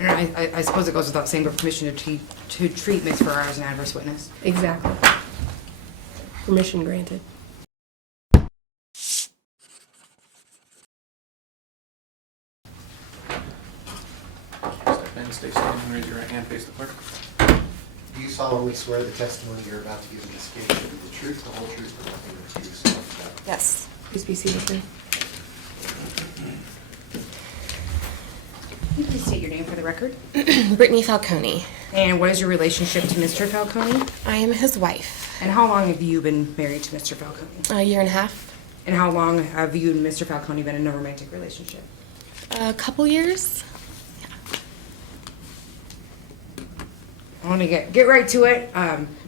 And I suppose it goes without saying, but permission to treat Ms. Farrar as an adverse witness. Exactly. Permission granted. Step in, stay standing, raise your right hand, face the clerk. Do you solemnly swear the testimony you're about to give in this case should be the truth, the whole truth, and nothing but the truth, so help you God? Yes. Please be seated, please. Can you please state your name for the record? Brittany Falcone. And what is your relationship to Mr. Falcone? I am his wife. And how long have you been married to Mr. Falcone? A year and a half. And how long have you and Mr. Falcone been in a romantic relationship? A couple years. I want to get right to it,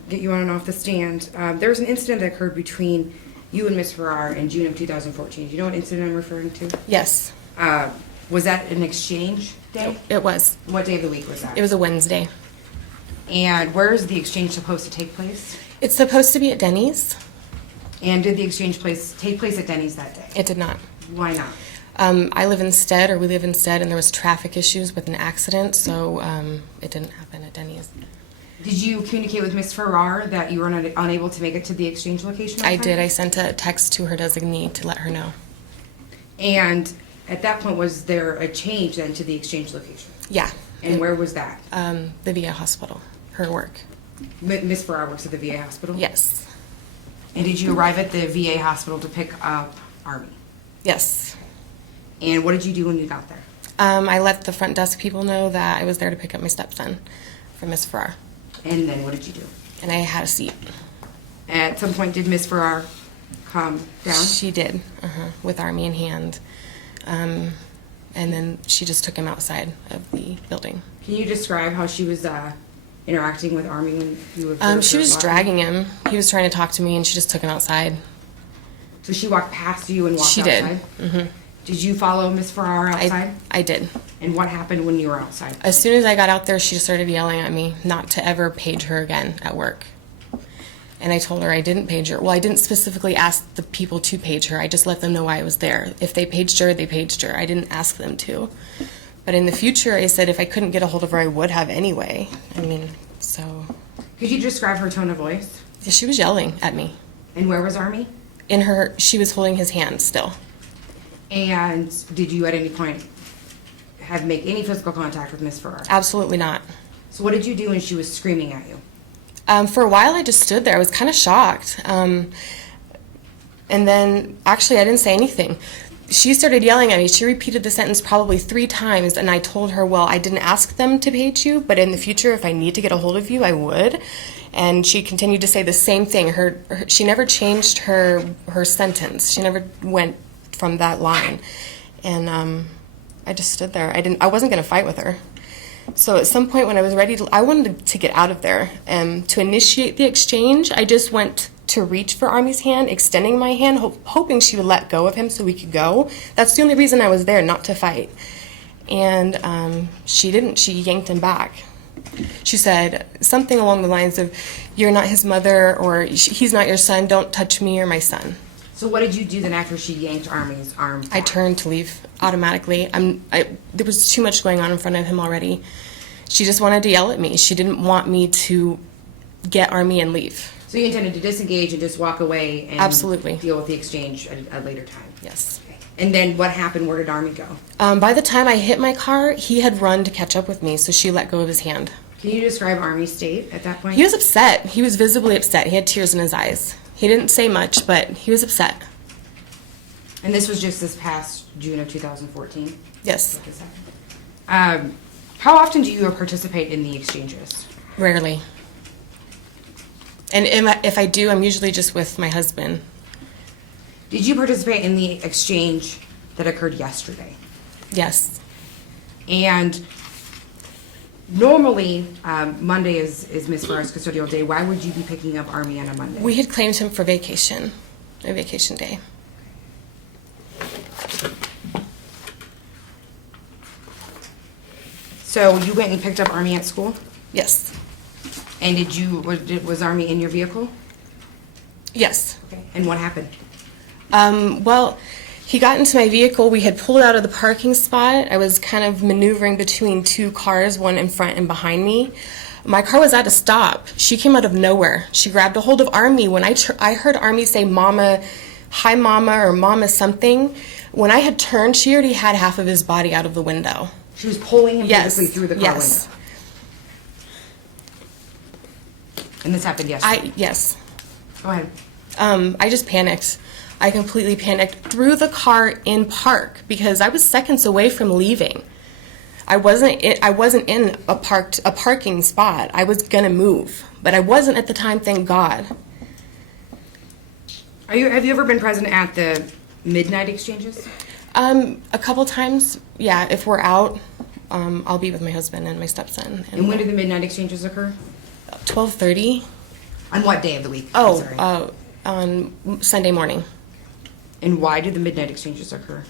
get you on and off the stand. There was an incident that occurred between you and Ms. Farrar in June of 2014. Do you know what incident I'm referring to? Yes, Was that an exchange day? it was. What day of the week was that? It was a Wednesday. And where is the exchange supposed to take place? It's supposed to be at Denny's. And did the exchange take place at Denny's that day? It did not. Why not? I live instead, or we live instead, and there was traffic issues with an accident, so it didn't happen at Denny's. Did you communicate with Ms. Farrar that you were unable to make it to the exchange location? that I time? did. I sent a text to her designee to let her know. And at that point, was there a change then to the exchange location? Yeah. And where was that? The VA hospital. Her work. Ms. Farrar works at the VA hospital? Yes. And did you arrive at the VA hospital to pick up Army? Yes. And what did you do when you got there? I let the front desk people know that I was there to pick up my stepson from Miss Farrar. And then what did you do? And I had a seat. At some point, did Ms. Farrar come down? She did, with Army in hand. And then she just took him outside of the building. Can you describe how she was interacting with Army when you observed She her was walking? dragging him. He was trying to talk to me, and she just took him outside. So she walked past you and walked She outside? did. Mm-hmm. Did you follow Ms. Farrar outside? I did. And what happened when you were outside? As soon as I got out there, she just started yelling at me not to ever page her again at work. And I told her I didn't page her. Well, I didn't specifically ask the people to page her. I just let them know I was there. If they paged her, they paged her. I didn't ask them to. But in the future, I said if I couldn't get a hold of her, I would have anyway. I mean, so... Could you describe her tone of voice? Yeah, she was yelling at me. And where was Army? She was holding his hand still. And did you at any point make any physical contact with Ms. Farrar? Absolutely not. So what did you do when she was screaming at you? For a while, I just stood there. I was kind of shocked. And then, actually, I didn't say anything. She started yelling at me. She repeated the sentence probably 3 times, and I told her, well, I didn't ask them to page you, but in the future, if I need to get a hold of you, I would. And she continued to say the same thing. She never changed her sentence. She never went from that line. And I just stood there. I wasn't going to fight with her. So at some point when I was ready I wanted to get out of there. To initiate the exchange, I just went to reach for Army's hand, extending my hand, hoping she would let go of him so we could go. That's the only reason I was there, not to fight. And she didn't. She yanked him back. She said something along the lines of, "You're not his mother," or "He's not your son. Don't touch me or my son." So what did you do then after she yanked Army's arm? I turned to leave automatically. There was too much going on in front of him already. She just wanted to yell at me. She didn't want me to get Army and leave. So you intended to disengage and just walk away and Absolutely. deal with the exchange at a later time? Yes. Okay. And then what happened? Where did Army go? By the time I hit my car, he had run to catch up with me, so she let go of his hand. Can you describe Army's state at that point? He was upset. He was visibly upset. He had tears in his eyes. He didn't say much, but he was upset. And this was just this past June of 2014? Yes. How often do you participate in the exchanges? Rarely. And if I do, I'm usually just with my husband. Did you participate in the exchange that occurred yesterday? Yes. And normally, Monday is Ms. Farrar's custodial day. Why would you be picking up Army on a Monday? We had claimed him for vacation, a vacation day. So you went and picked up Army at school? Yes. And was Army in your vehicle? Yes. Okay. And what happened? Well, He got into my vehicle. We had pulled out of the parking spot. I was kind of maneuvering between two cars, one in front and behind me. My car was at a stop. She came out of nowhere. She grabbed a hold of Army. When I heard Army say, "Mama, hi, Mama," or "Mama something," when I had turned, she already had half of his body out of the window. She was pulling him Yes. physically through the car Yes. window. And this happened yesterday. Yes. Go ahead. I just panicked. I completely panicked. Threw the car in park because I was seconds away from leaving. I wasn't in a parking spot. I was gonna move, but I wasn't at the time. Thank God. Have you ever been present at the midnight exchanges? A couple times, yeah. If we're out, I'll be with my husband and my stepson. And when did the midnight exchanges occur? 12:30. On what day of the week? Oh, Sorry. on Sunday morning. And why did the midnight exchanges occur?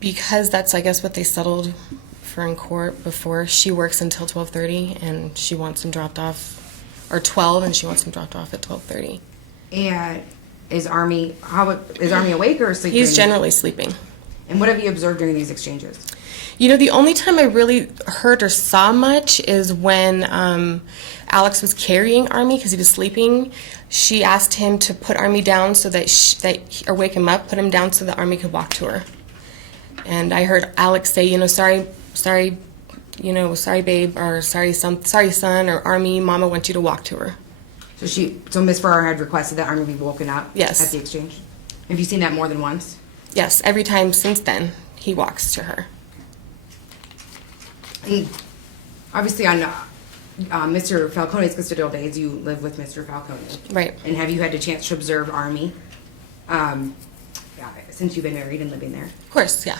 Because that's, I guess, what they settled for in court before. She works until 12:30, and she wants him dropped off, or 12, and she wants him dropped off at 12:30. And is Army awake or asleep? He's during generally sleeping. And what have you observed during these exchanges? You know, the only time I really heard or saw much is when Alex was carrying Army because he was sleeping. She asked him to put Army down so or wake him up, put him down so that Army could walk to her. And I heard Alex say, sorry, babe, or sorry, son, or Army, Mama wants you to walk to her. So Miss Farrar had requested that Army be woken up. Yes. At the exchange. Have you seen that more than once? Yes, every time since then, he walks to her. And obviously, on Mr. Falcone's custodial days, you live with Mr. Falcone. Right. And have you had a chance to observe Army since you've been married and living there? Of course, yeah.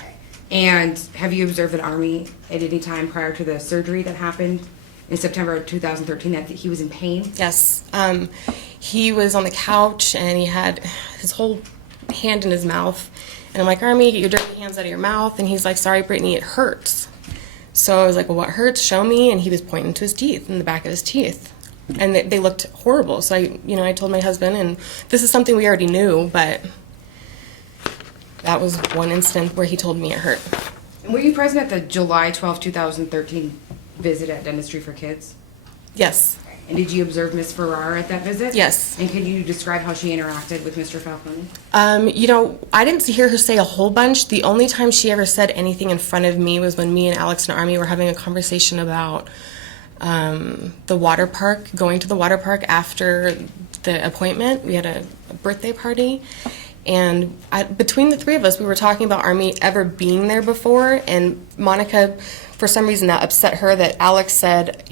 And have you observed that Army at any time prior to the surgery that happened in September of 2013 that he was in pain? Yes. He was on the couch and he had his whole hand in his mouth. And I'm like, Army, get your dirty hands out of your mouth. And he's like, sorry, Brittany, it hurts. So I was like, well, what hurts? Show me. And he was pointing to his teeth, in the back of his teeth. And they looked horrible. So I told my husband, and this is something we already knew, but that was one incident where he told me it hurt. And were you present at the July 12, 2013 visit at Dentistry for Kids? Yes. And did you observe Miss Farrar at that visit? Yes. And can you describe how she interacted with Mr. Falcone? I didn't hear her say a whole bunch. The only time she ever said anything in front of me was when me and Alex and Army were having a conversation about the water park, going to the water park after the appointment. We had a birthday party. And between the three of us, we were talking about Army ever being there before. And Monica, for some reason, that upset her that Alex said,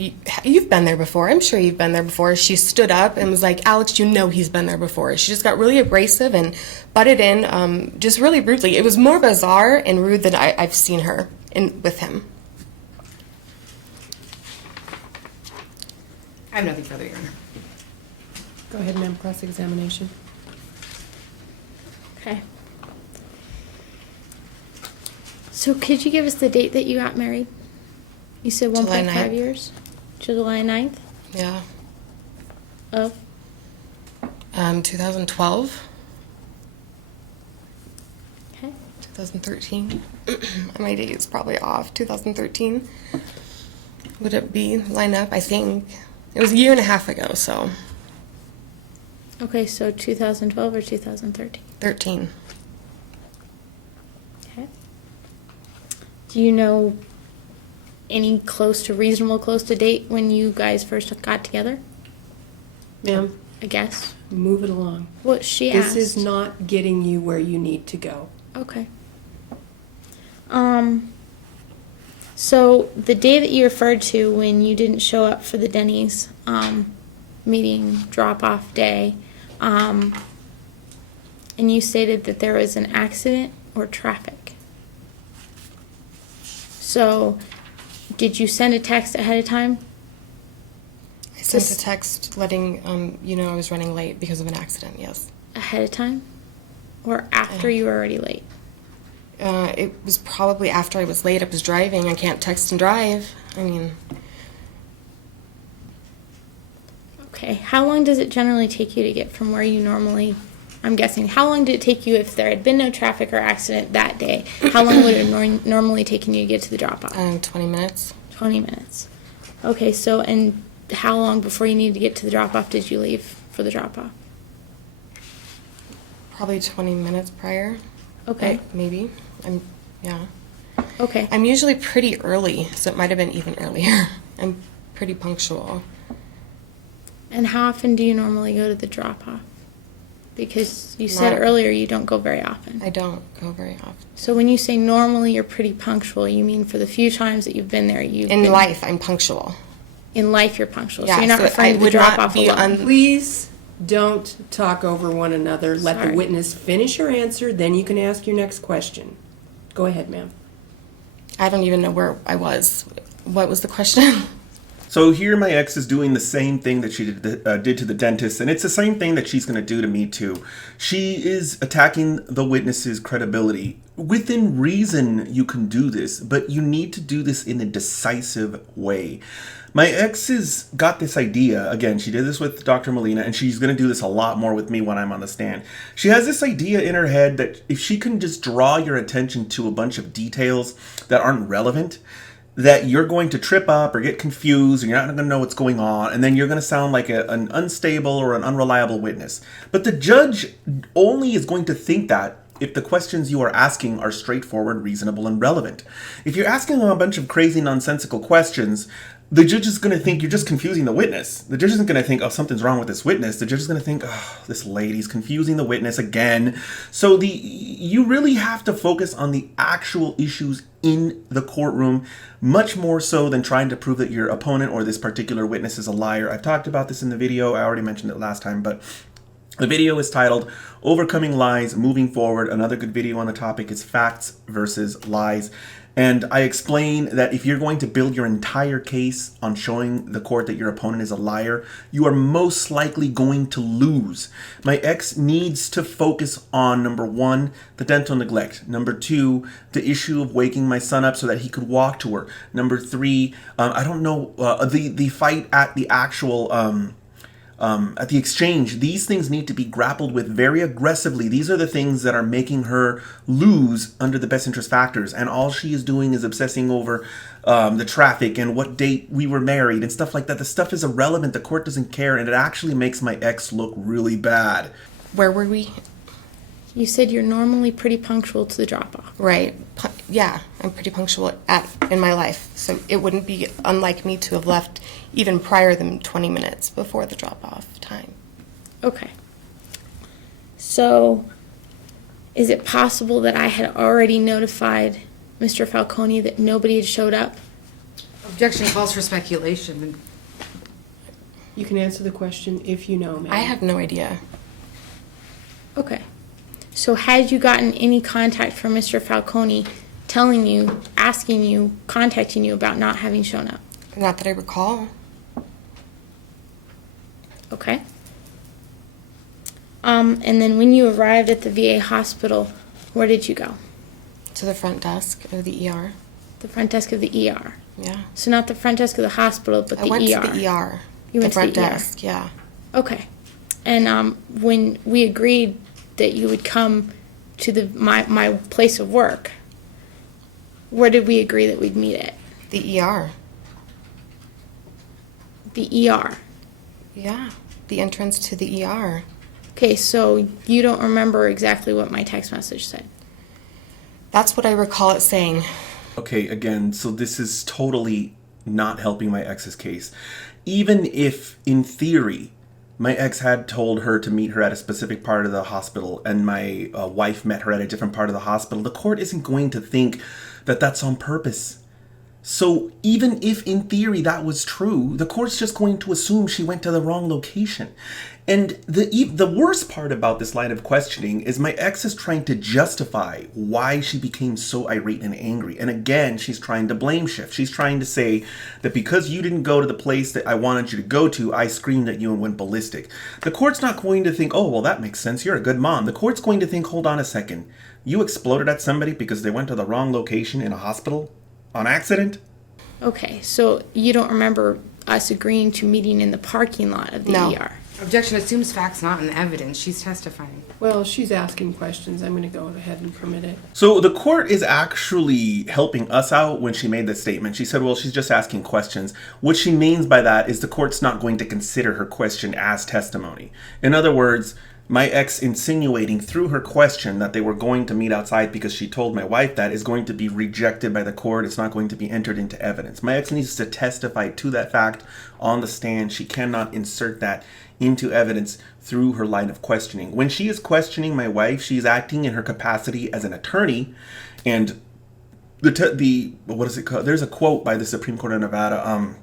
you've been there before. I'm sure you've been there before. She stood up and was like, Alex, he's been there before. She just got really abrasive and butted in just really rudely. It was more bizarre and rude than I've seen her with him. I have nothing further, Your Honor. Go ahead, ma'am, cross-examination. Okay. So could you give us the date that you got married? You said July 1.5 9th. years? July 9th Yeah. of? 2012, Okay. 2013. My date is probably off. 2013. Would it be line up? I think. It was a year and a half ago, so Okay, so 2012 or 2013? 13. Okay. Do you know any reasonable close to date when you guys first got together? Ma'am, I guess. move it along. What she asked. This is not getting you where you need to go. Okay. So the day that you referred to when you didn't show up for the Denny's meeting drop-off day, and you stated that there was an accident or traffic. So, did you send a text ahead of time? I sent a text letting I was running late because of an accident. Yes. Ahead of time? Or after you were already late? It was probably after I was late. I was driving. I can't text and drive. Okay. How long does it generally take you to get from where you normally I'm guessing. How long did it take you if there had been no traffic or accident that day? How long would it normally taken you to get to the drop-off? 20 minutes. 20 minutes. Okay, so, and how long before you needed to get to the drop-off did you leave for the drop-off? Probably 20 minutes prior. Okay, Maybe. Yeah. okay. I'm usually pretty early, so it might have been even earlier. I'm pretty punctual. And how often do you normally go to the drop-off? Because you said Not- earlier you don't go very often. I don't go very often. So when you say normally you're pretty punctual, you mean for the few times that you've been there, In life, I'm punctual. In life, you're punctual. Yeah, so you're not so referring I to the would not drop-off be alone. Please don't talk over one another. Let Sorry. the witness finish her answer, then you can ask your next question. Go ahead, ma'am. I don't even know where I was. What was the question? So here my ex is doing the same thing that she did to the dentist, and it's the same thing that she's going to do to me too. She is attacking the witness's credibility. Within reason, you can do this, but you need to do this in a decisive way. My ex has got this idea, again, she did this with Dr. Molina, and she's going to do this a lot more with me when I'm on the stand. She has this idea in her head that if she can just draw your attention to a bunch of details that aren't relevant, that you're going to trip up or get confused and you're not going to know what's going on, and then you're going to sound like an unstable or an unreliable witness. But the judge only is going to think that if the questions you are asking are straightforward, reasonable, and relevant. If you're asking a bunch of crazy, nonsensical questions, the judge is going to think you're just confusing the witness. The judge isn't going to think, oh, something's wrong with this witness. The judge is going to think, oh, this lady's confusing the witness again. So you really have to focus on the actual issues in the courtroom, much more so than trying to prove that your opponent or this particular witness is a liar. I've talked about this in the video. I already mentioned it last time, but the video is titled Overcoming Lies, Moving Forward. Another good video on the topic is Facts versus Lies. And I explain that if you're going to build your entire case on showing the court that your opponent is a liar, you are most likely going to lose. My ex needs to focus on, number one, the dental neglect. Number two, the issue of waking my son up so that he could walk to her. Number three, the fight at the actual... at the exchange. These things need to be grappled with very aggressively. These are the things that are making her lose under the best interest factors, and all she is doing is obsessing over the traffic and what date we were married and stuff like that. The stuff is irrelevant. The court doesn't care, and it actually makes my ex look really bad. Where were we? You said you're normally pretty punctual to the drop-off. Right. Yeah, I'm pretty punctual in my life, so it wouldn't be unlike me to have left even prior than 20 minutes before the drop-off time. Okay. So, is it possible that I had already notified Mr. Falcone that nobody had showed up? Objection calls for speculation. You can answer the question if you know, ma'am. I have no idea. Okay. So had you gotten any contact from Mr. Falcone telling you, asking you, contacting you about not having shown up? Not that I recall. Okay. And then when you arrived at the VA hospital, where did you go? To the front desk of the ER. The front desk of the ER. Yeah. So not the front desk of the hospital, but the I went ER. to the ER. You went the front to the ER. desk, yeah. Okay. And when we agreed that you would come to my place of work, where did we agree that we'd meet at? The ER. The ER. Yeah. The entrance to the ER. Okay, so you don't remember exactly what my text message said. That's what I recall it saying. Okay, again, so this is totally not helping my ex's case. Even if, in theory, my ex had told her to meet her at a specific part of the hospital and my wife met her at a different part of the hospital, the court isn't going to think that that's on purpose. So even if in theory that was true, the court's just going to assume she went to the wrong location. And the worst part about this line of questioning is my ex is trying to justify why she became so irate and angry. And again, she's trying to blame shift. She's trying to say that because you didn't go to the place that I wanted you to go to, I screamed at you and went ballistic. The court's not going to think, oh, well, that makes sense. You're a good mom. The court's going to think, hold on a second. You exploded at somebody because they went to the wrong location in a hospital on accident? Okay, so you don't remember us agreeing to meeting in the parking lot of the ER? Objection assumes facts not in the evidence. She's testifying. Well, she's asking questions. I'm going to go ahead and permit it. So the court is actually helping us out when she made that statement. She said, well, she's just asking questions. What she means by that is the court's not going to consider her question as testimony. In other words, my ex insinuating through her question that they were going to meet outside because she told my wife that is going to be rejected by the court. It's not going to be entered into evidence. My ex needs to testify to that fact on the stand. She cannot insert that into evidence through her line of questioning. When she is questioning my wife, she's acting in her capacity as an attorney, and the what is it called? There's a quote by the Supreme Court of Nevada.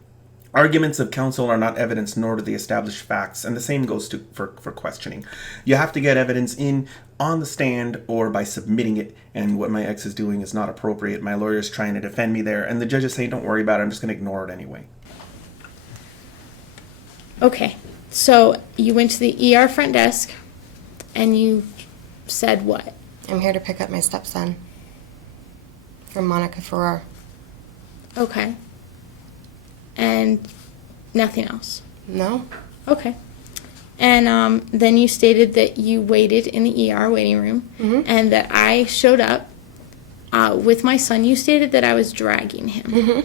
Arguments of counsel are not evidence, nor do they establish facts, and the same goes for questioning. You have to get evidence in on the stand or by submitting it, and what my ex is doing is not appropriate. My lawyer is trying to defend me there, and the judge is saying, don't worry about it, I'm just going to ignore it anyway. Okay, so you went to the ER front desk and you said what? I'm here to pick up my stepson from Monica Farrar. Okay. And nothing else? No? Okay. And then you stated that you waited in the ER waiting room and that I showed up with my son. You stated that I was dragging him.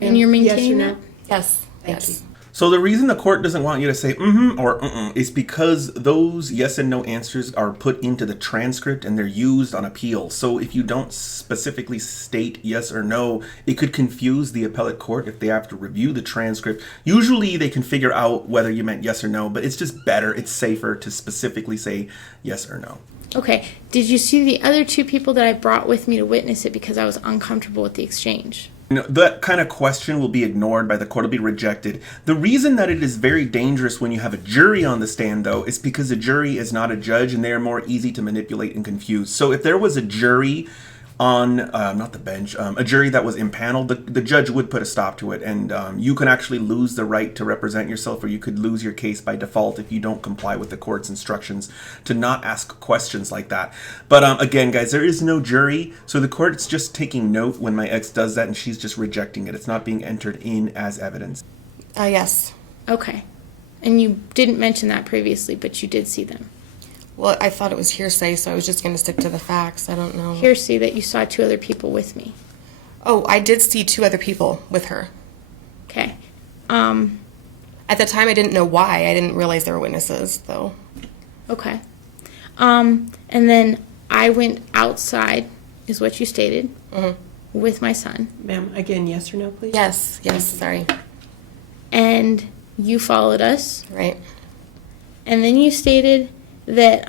And you're maintaining Yes or no? that? Yes. Thank Yes. you. So the reason the court doesn't want you to say or is because those yes and no answers are put into the transcript and they're used on appeal. So if you don't specifically state yes or no, it could confuse the appellate court if they have to review the transcript. Usually they can figure out whether you meant yes or no, but it's just better, it's safer to specifically say yes or no. Okay. Did you see the other two people that I brought with me to witness it because I was uncomfortable with the exchange? You know, that kind of question will be ignored by the court, will be rejected. The reason that it is very dangerous when you have a jury on the stand, though, is because a jury is not a judge and they are more easy to manipulate and confuse. So if there was a jury on, not the bench, a jury that was impaneled, the judge would put a stop to it, and you can actually lose the right to represent yourself, or you could lose your case by default if you don't comply with the court's instructions to not ask questions like that. But again, guys, there is no jury, so the court's just taking note when my ex does that, and she's just rejecting it. It's not being entered in as evidence. Yes. Okay. And you didn't mention that previously, but you did see them. Well, I thought it was hearsay, so I was just going to stick to the facts. I don't know. Hearsay that you saw two other people with me. Oh, I did see two other people with her. Okay. At the time, I didn't know why. I didn't realize they were witnesses, though. Okay. And then I went outside, is what you stated, with my son. Ma'am, again, yes or no, please? Yes, sorry. And you followed us. Right. And then you stated that,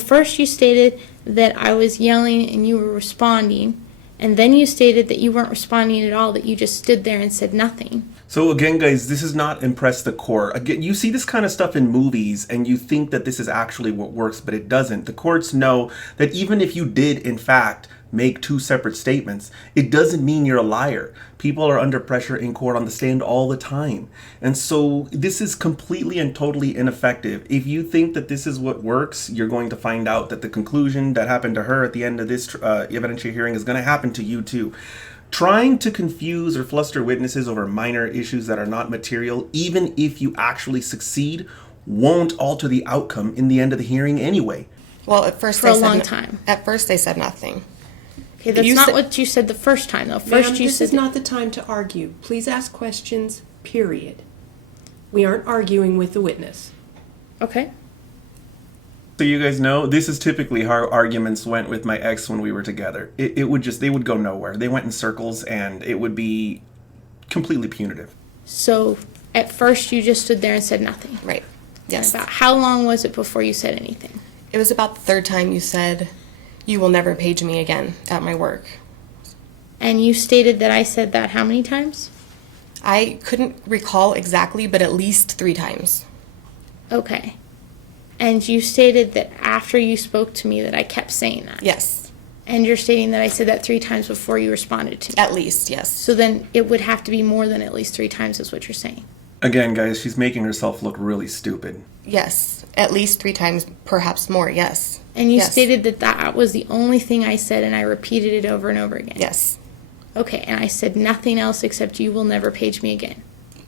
first you stated that I was yelling and you were responding. And then you stated that you weren't responding at all, that you just stood there and said nothing. So again, guys, this has not impressed the court. Again, you see this kind of stuff in movies and you think that this is actually what works, but it doesn't. The courts know that even if you did, in fact, make two separate statements, it doesn't mean you're a liar. People are under pressure in court on the stand all the time. And so this is completely and totally ineffective. If you think that this is what works, you're going to find out that the conclusion that happened to her at the end of this evidentiary hearing is going to happen to you too. Trying to confuse or fluster witnesses over minor issues that are not material, even if you actually succeed, won't alter the outcome in the end of the hearing anyway. Well, at first For they a said long time. At first they said nothing. Okay, that's You not said- what you said the first time, though. Ma'am, First you this said is not the time to argue. Please ask questions, period. We aren't arguing with the witness. Okay. So you guys know, this is typically how arguments went with my ex when we were together. They would go nowhere. They went in circles and it would be completely punitive. So at first you just stood there and said nothing. Right. Yes. About how long was it before you said anything? It was about the third time you said, "You will never page me again" at my work. And you stated that I said that how many times? I couldn't recall exactly, but at least 3 times. Okay. And you stated that after you spoke to me that I kept saying that. Yes. And you're stating that I said that 3 times before you responded to me. At least, yes. So then it would have to be more than at least 3 times is what you're saying. Again, guys, she's making herself look really stupid. Yes. At least 3 times, perhaps more, yes. And you Yes. stated that that was the only thing I said and I repeated it over and over again. Yes. Okay, and I said nothing else except you will never page me again.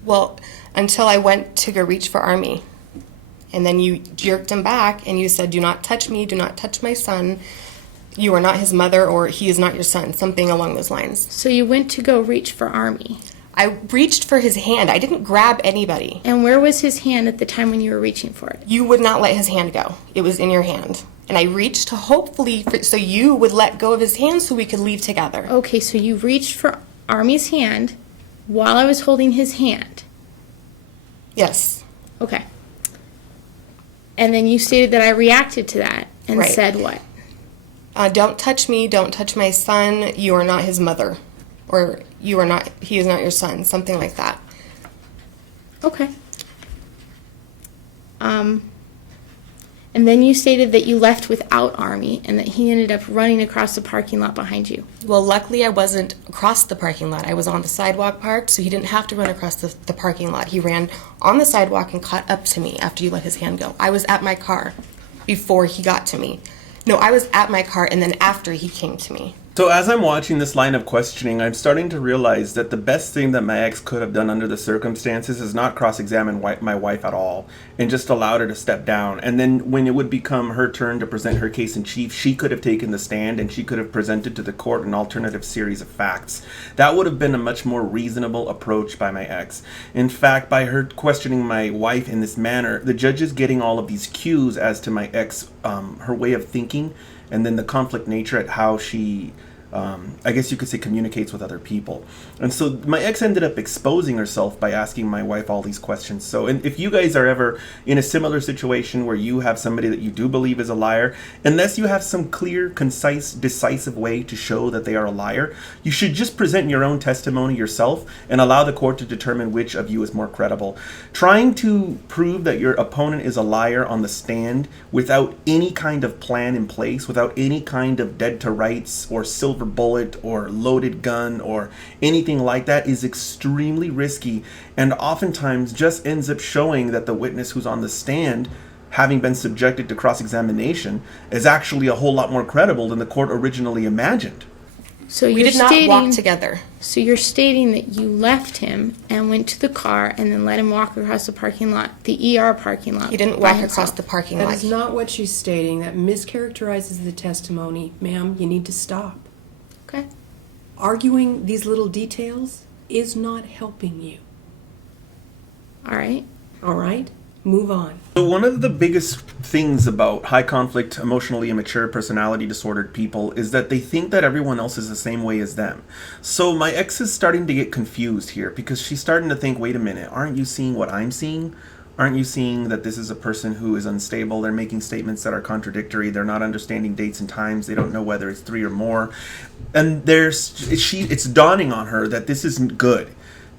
Well, until I went to go reach for Army. And then you jerked him back and you said, do not touch me, do not touch my son. You are not his mother, or he is not your son, something along those lines. So you went to go reach for Army. I reached for his hand. I didn't grab anybody. And where was his hand at the time when you were reaching for it? You would not let his hand go. It was in your hand. And I reached to hopefully, so you would let go of his hand so we could leave together. Okay, so you reached for Army's hand while I was holding his hand. Yes. Okay. And then you stated that I reacted to that and Right. said what? Don't touch me, don't touch my son, you are not his mother. Or he is not your son, something like that. Okay. And then you stated that you left without Army and that he ended up running across the parking lot behind you. Well, luckily I wasn't across the parking lot. I was on the sidewalk parked, so he didn't have to run across the parking lot. He ran on the sidewalk and caught up to me after you let his hand go. I was at my car before he got to me. No, I was at my car and then after he came to me. So as I'm watching this line of questioning, I'm starting to realize that the best thing that my ex could have done under the circumstances is not cross-examine my wife at all and just allowed her to step down. And then when it would become her turn to present her case in chief, she could have taken the stand and she could have presented to the court an alternative series of facts. That would have been a much more reasonable approach by my ex. In fact, by her questioning my wife in this manner, the judge is getting all of these cues as to my ex, her way of thinking, and then the conflict nature at how she, I guess you could say, communicates with other people. And so my ex ended up exposing herself by asking my wife all these questions. So and if you guys are ever in a similar situation where you have somebody that you do believe is a liar, unless you have some clear, concise, decisive way to show that they are a liar, you should just present your own testimony yourself and allow the court to determine which of you is more credible. Trying to prove that your opponent is a liar on the stand without any kind of plan in place, without any kind of dead to rights or silver bullet or loaded gun or anything like that is extremely risky, and oftentimes just ends up showing that the witness who's on the stand, having been subjected to cross-examination, is actually a whole lot more credible than the court originally imagined. So We you're did not stating, walk together. So you're stating that you left him and went to the car and then let him walk across the parking lot, the ER parking lot. He didn't by walk himself. across the parking That lot. is not what she's stating. That mischaracterizes the testimony. Ma'am, you need to stop. Okay. Arguing these little details is not helping you. All right. All right? Move on. So one of the biggest things about high conflict, emotionally immature, personality disordered people is that they think that everyone else is the same way as them. So my ex is starting to get confused here because she's starting to think, wait a minute, aren't you seeing what I'm seeing? Aren't you seeing that this is a person who is unstable? They're making statements that are contradictory. They're not understanding dates and times. They don't know whether it's 3 or more. And it's dawning on her that this isn't good.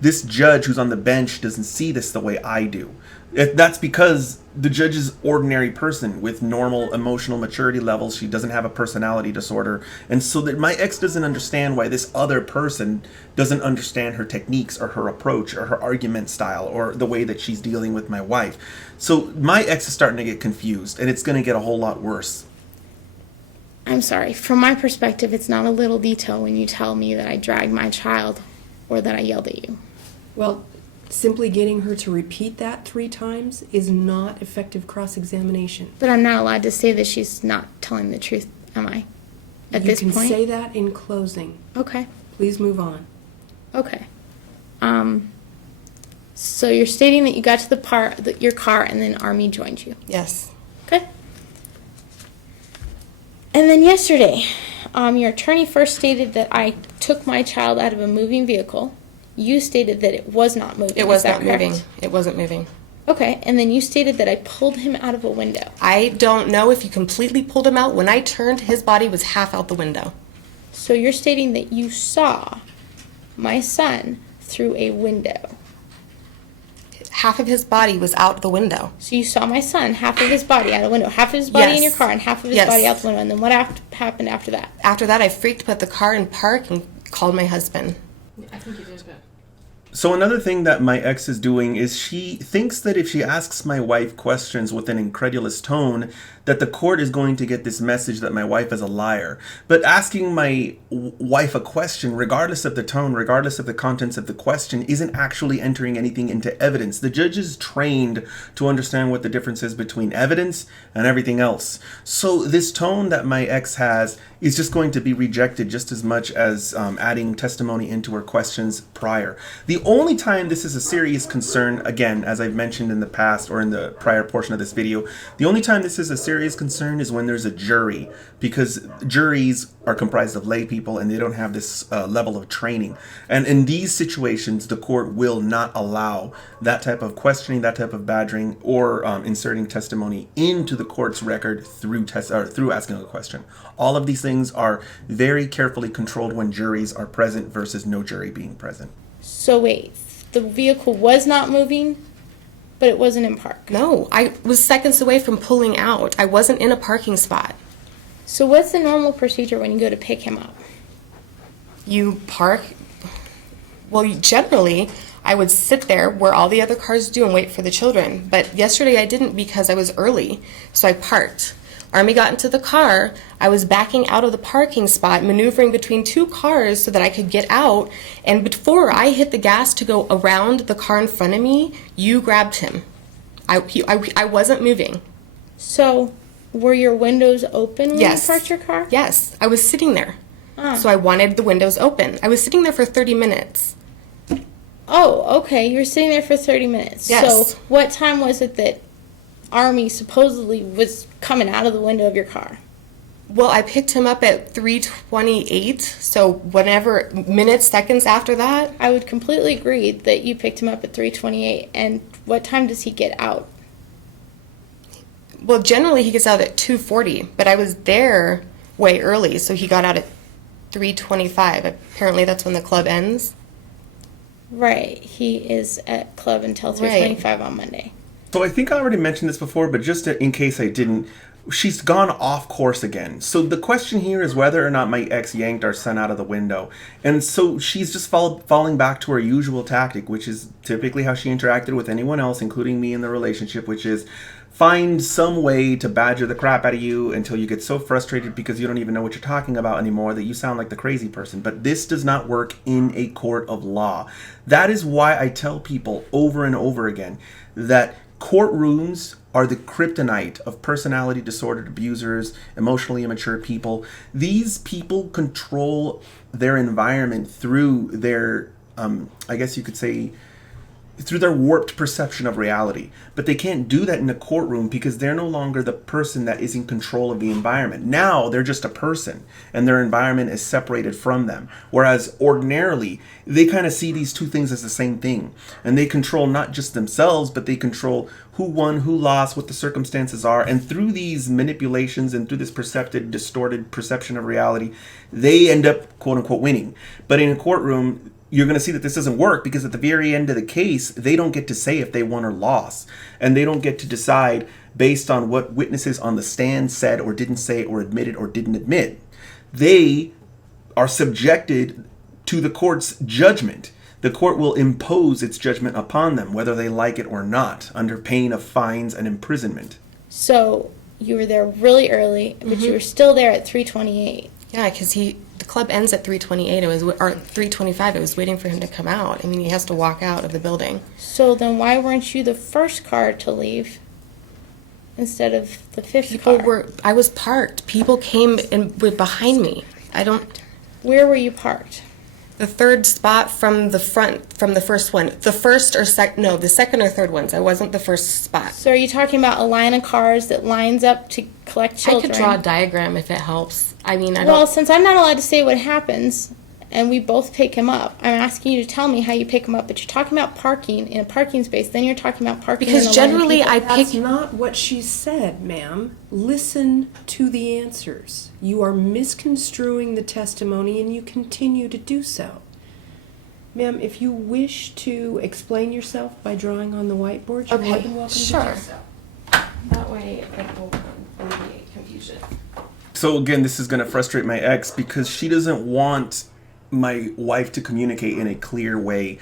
This judge who's on the bench doesn't see this the way I do. That's because the judge is an ordinary person with normal emotional maturity levels. She doesn't have a personality disorder. And so that my ex doesn't understand why this other person doesn't understand her techniques or her approach or her argument style or the way that she's dealing with my wife. So my ex is starting to get confused, and it's going to get a whole lot worse. I'm sorry. From my perspective, it's not a little detail when you tell me that I dragged my child or that I yelled at you. Well, simply getting her to repeat that 3 times is not effective cross-examination. But I'm not allowed to say that she's not telling the truth, am I? At this You can point? say that in closing. Okay. Please move on. Okay. So you're stating that you got to your car and then Army joined you. Yes. Okay. And then yesterday, your attorney first stated that I took my child out of a moving vehicle. You stated that it was not moving. It was Is that not correct? moving. It wasn't moving. Okay, and then you stated that I pulled him out of a window. I don't know if you completely pulled him out. When I turned, his body was half out the window. So you're stating that you saw my son through a window. Half of his body was out the window. So you saw my son, half of his body out a window, half of his body in your Yes. car, and half of his Yes. body out the window. And then what happened after that? After that, I freaked, put the car in park, and called my husband. I think you did, but So another thing that my ex is doing is she thinks that if she asks my wife questions with an incredulous tone, that the court is going to get this message that my wife is a liar. But asking my wife a question, regardless of the tone, regardless of the contents of the question, isn't actually entering anything into evidence. The judge is trained to understand what the difference is between evidence and everything else. So this tone that my ex has is just going to be rejected just as much as adding testimony into her questions prior. The only time this is a serious concern, again, as I've mentioned in the past or in the prior portion of this video, the only time this is a serious concern is when there's a jury, because juries are comprised of lay people and they don't have this level of training. And in these situations, the court will not allow that type of questioning, that type of badgering, or inserting testimony into the court's record through asking a question. All of these things are very carefully controlled when juries are present versus no jury being present. So wait, the vehicle was not moving, but it wasn't in park. No, I was seconds away from pulling out. I wasn't in a parking spot. So what's the normal procedure when you go to pick him up? You park. Well, generally, I would sit there where all the other cars do and wait for the children. But yesterday I didn't because I was early, so I parked. Army got into the car. I was backing out of the parking spot, maneuvering between two cars so that I could get out. And before I hit the gas to go around the car in front of me, you grabbed him. I wasn't moving. So were your windows open when Yes. you parked your car? Yes, I was sitting there. Ah. So I wanted the windows open. I was sitting there for 30 minutes. Oh, okay. You were sitting there for 30 minutes. Yes. So what time was it that Army supposedly was coming out of the window of your car? Well, I picked him up at 3:28, so whenever, minutes, seconds after that. I would completely agree that you picked him up at 3:28. And what time does he get out? Well, generally he gets out at 2:40, but I was there way early, so he got out at 3:25. Apparently that's when the club ends. Right. He is at club until 3:25 on Monday. So I think I already mentioned this before, but just in case I didn't, she's gone off course again. So the question here is whether or not my ex yanked our son out of the window. And so she's just falling back to her usual tactic, which is typically how she interacted with anyone else, including me in the relationship, which is find some way to badger the crap out of you until you get so frustrated because you don't even know what you're talking about anymore that you sound like the crazy person. But this does not work in a court of law. That is why I tell people over and over again that courtrooms are the kryptonite of personality disordered abusers, emotionally immature people. These people control their environment through their, I guess you could say, through their warped perception of reality. But they can't do that in a courtroom because they're no longer the person that is in control of the environment. Now they're just a person and their environment is separated from them. Whereas ordinarily, they kind of see these two things as the same thing. And they control not just themselves, but they control who won, who lost, what the circumstances are. And through these manipulations and through this perceptive, distorted perception of reality, they end up, quote unquote, winning. But in a courtroom, you're going to see that this doesn't work because at the very end of the case, they don't get to say if they won or lost. And they don't get to decide based on what witnesses on the stand said or didn't say or admitted or didn't admit. They are subjected to the court's judgment. The court will impose its judgment upon them, whether they like it or not, under pain of fines and imprisonment. So you were there really early, but you were still there at 3:28. Yeah, because the club ends at 3:28. Or 3:25. I was waiting for him to come out. I mean, he has to walk out of the building. So then why weren't you the first car to leave instead of the fifth car? I was parked. People came and were behind me. Where were you parked? The third spot from the front, from the first one. The second or third ones. I wasn't the first spot. So are you talking about a line of cars that lines up to collect children? I could draw a diagram if it helps. I mean, Well, since I'm not allowed to say what happens, and we both pick him up, I'm asking you to tell me how you pick him up. But you're talking about parking in a parking space, then you're talking about parking in a Because line of generally people. That's not what she said, ma'am. Listen to the answers. You are misconstruing the testimony and you continue to do so. Ma'am, if you wish to explain yourself by drawing on the whiteboard, you're more than welcome to do so. That way it will alleviate confusion. So again, this is going to frustrate my ex because she doesn't want my wife to communicate in a clear way.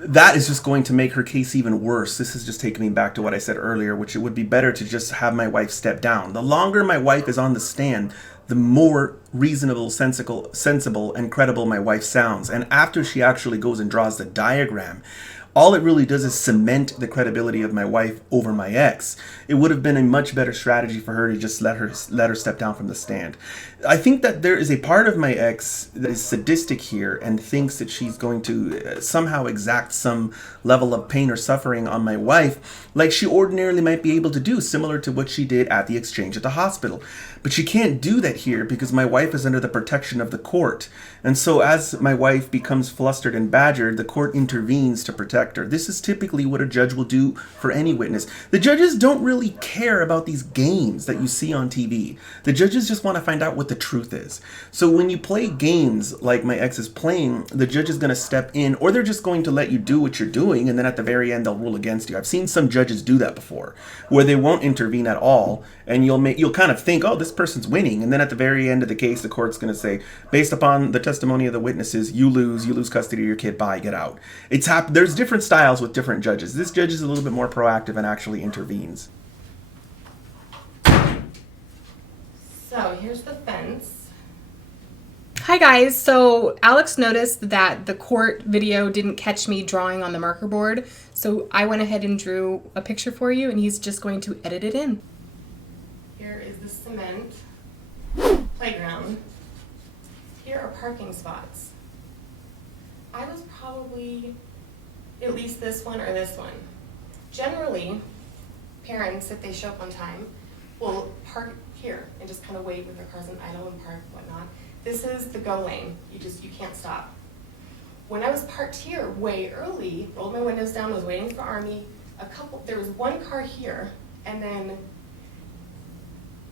that is just going to make her case even worse. This is just taking me back to what I said earlier, which it would be better to just have my wife step down. The longer my wife is on the stand, the more reasonable, sensible, and credible my wife sounds. And after she actually goes and draws the diagram, all it really does is cement the credibility of my wife over my ex. It would have been a much better strategy for her to just let her step down from the stand. I think that there is a part of my ex that is sadistic here and thinks that she's going to somehow exact some level of pain or suffering on my wife, like she ordinarily might be able to do, similar to what she did at the exchange at the hospital. But she can't do that here because my wife is under the protection of the court. And so as my wife becomes flustered and badgered, the court intervenes to protect her. This is typically what a judge will do for any witness. The judges don't really care about these games that you see on TV. The judges just want to find out what the truth is. So when you play games like my ex is playing, the judge is going to step in, or they're just going to let you do what you're doing, and then at the very end they'll rule against you. I've seen some judges do that before, where they won't intervene at all, and you'll kind of think, oh, this person's winning, and then at the very end of the case, the court's going to say, based upon the testimony of the witnesses, you lose custody of your kid, bye, get out. There's different styles with different judges. This judge is a little bit more proactive and actually intervenes. So here's the fence. Hi guys, so Alex noticed that the court video didn't catch me drawing on the marker board, so I went ahead and drew a picture for you and he's just going to edit it in. Here is the cement playground. Here are parking spots. I was probably at least this one or this one. Generally, parents, if they show up on time, will park here and just kind of wait with their cars and idle and park and whatnot. This is the go lane. You can't stop. When I was parked here way early, rolled my windows down, was waiting for Army, there was one car here, and then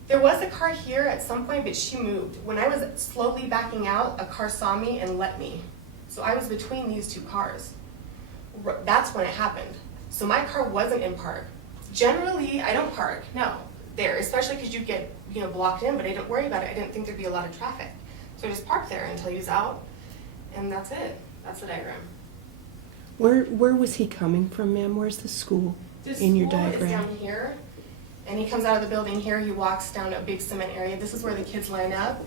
there was a car here at some point, but she moved. When I was slowly backing out, a car saw me and let me. So I was between these two cars. That's when it happened. So my car wasn't in park. Generally, I don't park, no, there, especially because you get blocked in, but I didn't worry about it. I didn't think there'd be a lot of traffic. So I just parked there until he was out, and that's it. That's the diagram. Where was he coming from, ma'am? Where's the school in your diagram? The school is down here, and he comes out of the building here. He walks down a big cement area. This is where the kids line up.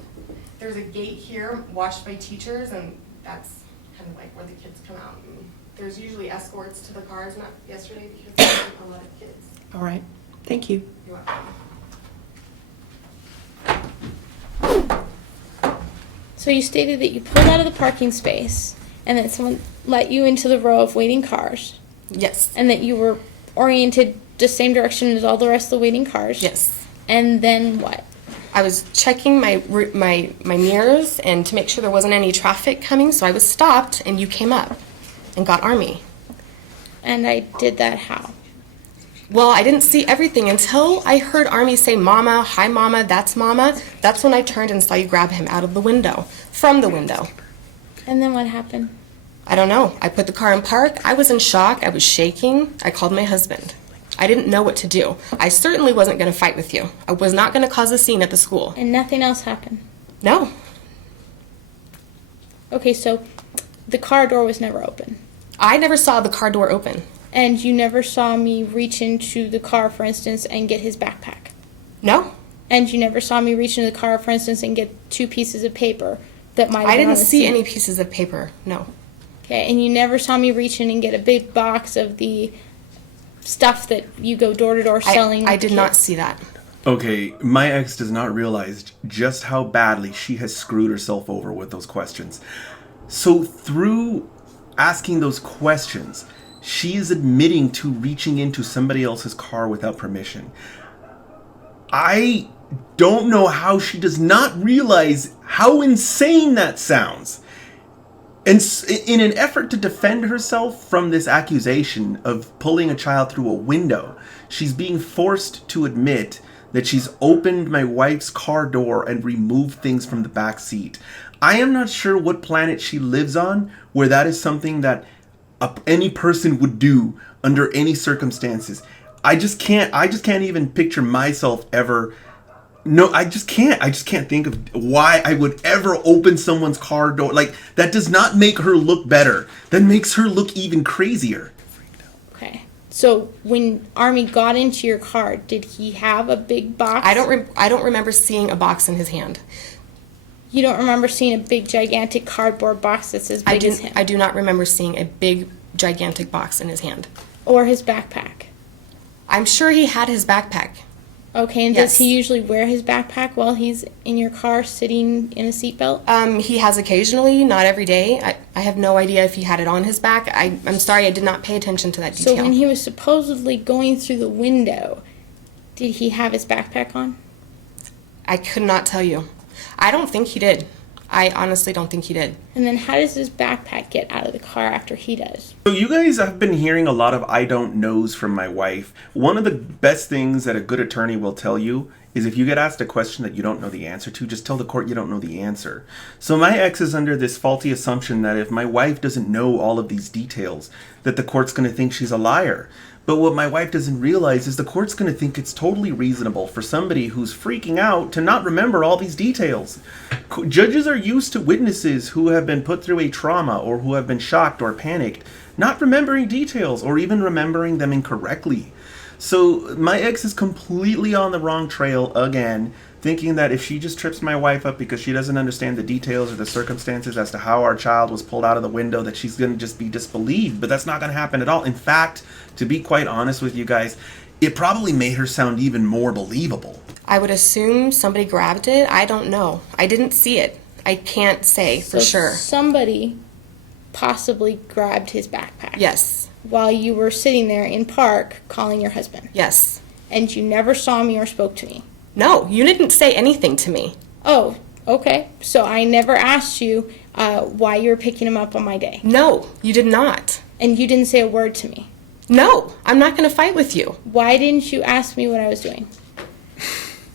There's a gate here watched by teachers, and that's kind of like where the kids come out. And there's usually escorts to the cars, not yesterday because there were a lot of kids. All right. Thank you. You're welcome. So you stated that you pulled out of the parking space and that someone let you into the row of waiting cars. Yes. And that you were oriented the same direction as all the rest of the waiting cars. Yes. And then what? I was checking my mirrors and to make sure there wasn't any traffic coming, so I was stopped and you came up and got Army. And I did that how? Well, I didn't see everything until I heard Army say, Mama, hi Mama, that's Mama. That's when I turned and saw you grab him out of the window, from the window. And then what happened? I don't know. I put the car in park. I was in shock. I was shaking. I called my husband. I didn't know what to do. I certainly wasn't going to fight with you. I was not going to cause a scene at the school. And nothing else happened? No. Okay, so the car door was never open. I never saw the car door open. And you never saw me reach into the car, for instance, and get his backpack? No. And you never saw me reach into the car, for instance, and get 2 pieces of paper that might have I been on didn't the see seat? any pieces of paper. No. Okay, and you never saw me reach in and get a big box of the stuff that you go door to door selling? I did not kids? see that. Okay, my ex does not realize just how badly she has screwed herself over with those questions. So through asking those questions, she is admitting to reaching into somebody else's car without permission. I don't know how she does not realize how insane that sounds. And in an effort to defend herself from this accusation of pulling a child through a window, she's being forced to admit that she's opened my wife's car door and removed things from the back seat. I am not sure what planet she lives on where that is something that any person would do under any circumstances. I just can't even picture myself ever No, I just can't. I just can't think of why I would ever open someone's car door. Like, that does not make her look better. That makes her look even crazier. Okay. So when Army got into your car, did he have a big box? I don't remember seeing a box in his hand. You don't remember seeing a big, gigantic cardboard box that's as big as him? I do not remember seeing a big, gigantic box in his hand. Or his backpack? I'm sure he had his backpack. Okay, and Yes. does he usually wear his backpack while he's in your car sitting in a seatbelt? He has occasionally, not every day. I have no idea if he had it on his back. I'm sorry, I did not pay attention to that detail. So when he was supposedly going through the window, did he have his backpack on? I could not tell you. I don't think he did. I honestly don't think he did. And then how does his backpack get out of the car after he does? So you guys have been hearing a lot of I don't knows from my wife. One of the best things that a good attorney will tell you is if you get asked a question that you don't know the answer to, just tell the court you don't know the answer. So my ex is under this faulty assumption that if my wife doesn't know all of these details, that the court's going to think she's a liar. But what my wife doesn't realize is the court's going to think it's totally reasonable for somebody who's freaking out to not remember all these details. Judges are used to witnesses who have been put through a trauma or who have been shocked or panicked, not remembering details or even remembering them incorrectly. So my ex is completely on the wrong trail again, thinking that if she just trips my wife up because she doesn't understand the details or the circumstances as to how our child was pulled out of the window, that she's going to just be disbelieved. But that's not going to happen at all. In fact, to be quite honest with you guys, it probably made her sound even more believable. I would assume somebody grabbed it. I don't know. I didn't see it. I can't say for So sure. somebody possibly grabbed his backpack. Yes. While you were sitting there in park calling your husband. Yes. And you never saw me or spoke to me. No, you didn't say anything to me. Oh, okay. So I never asked you why you were picking him up on my day. No, you did not. And you didn't say a word to me. No, I'm not going to fight with you. Why didn't you ask me what I was doing?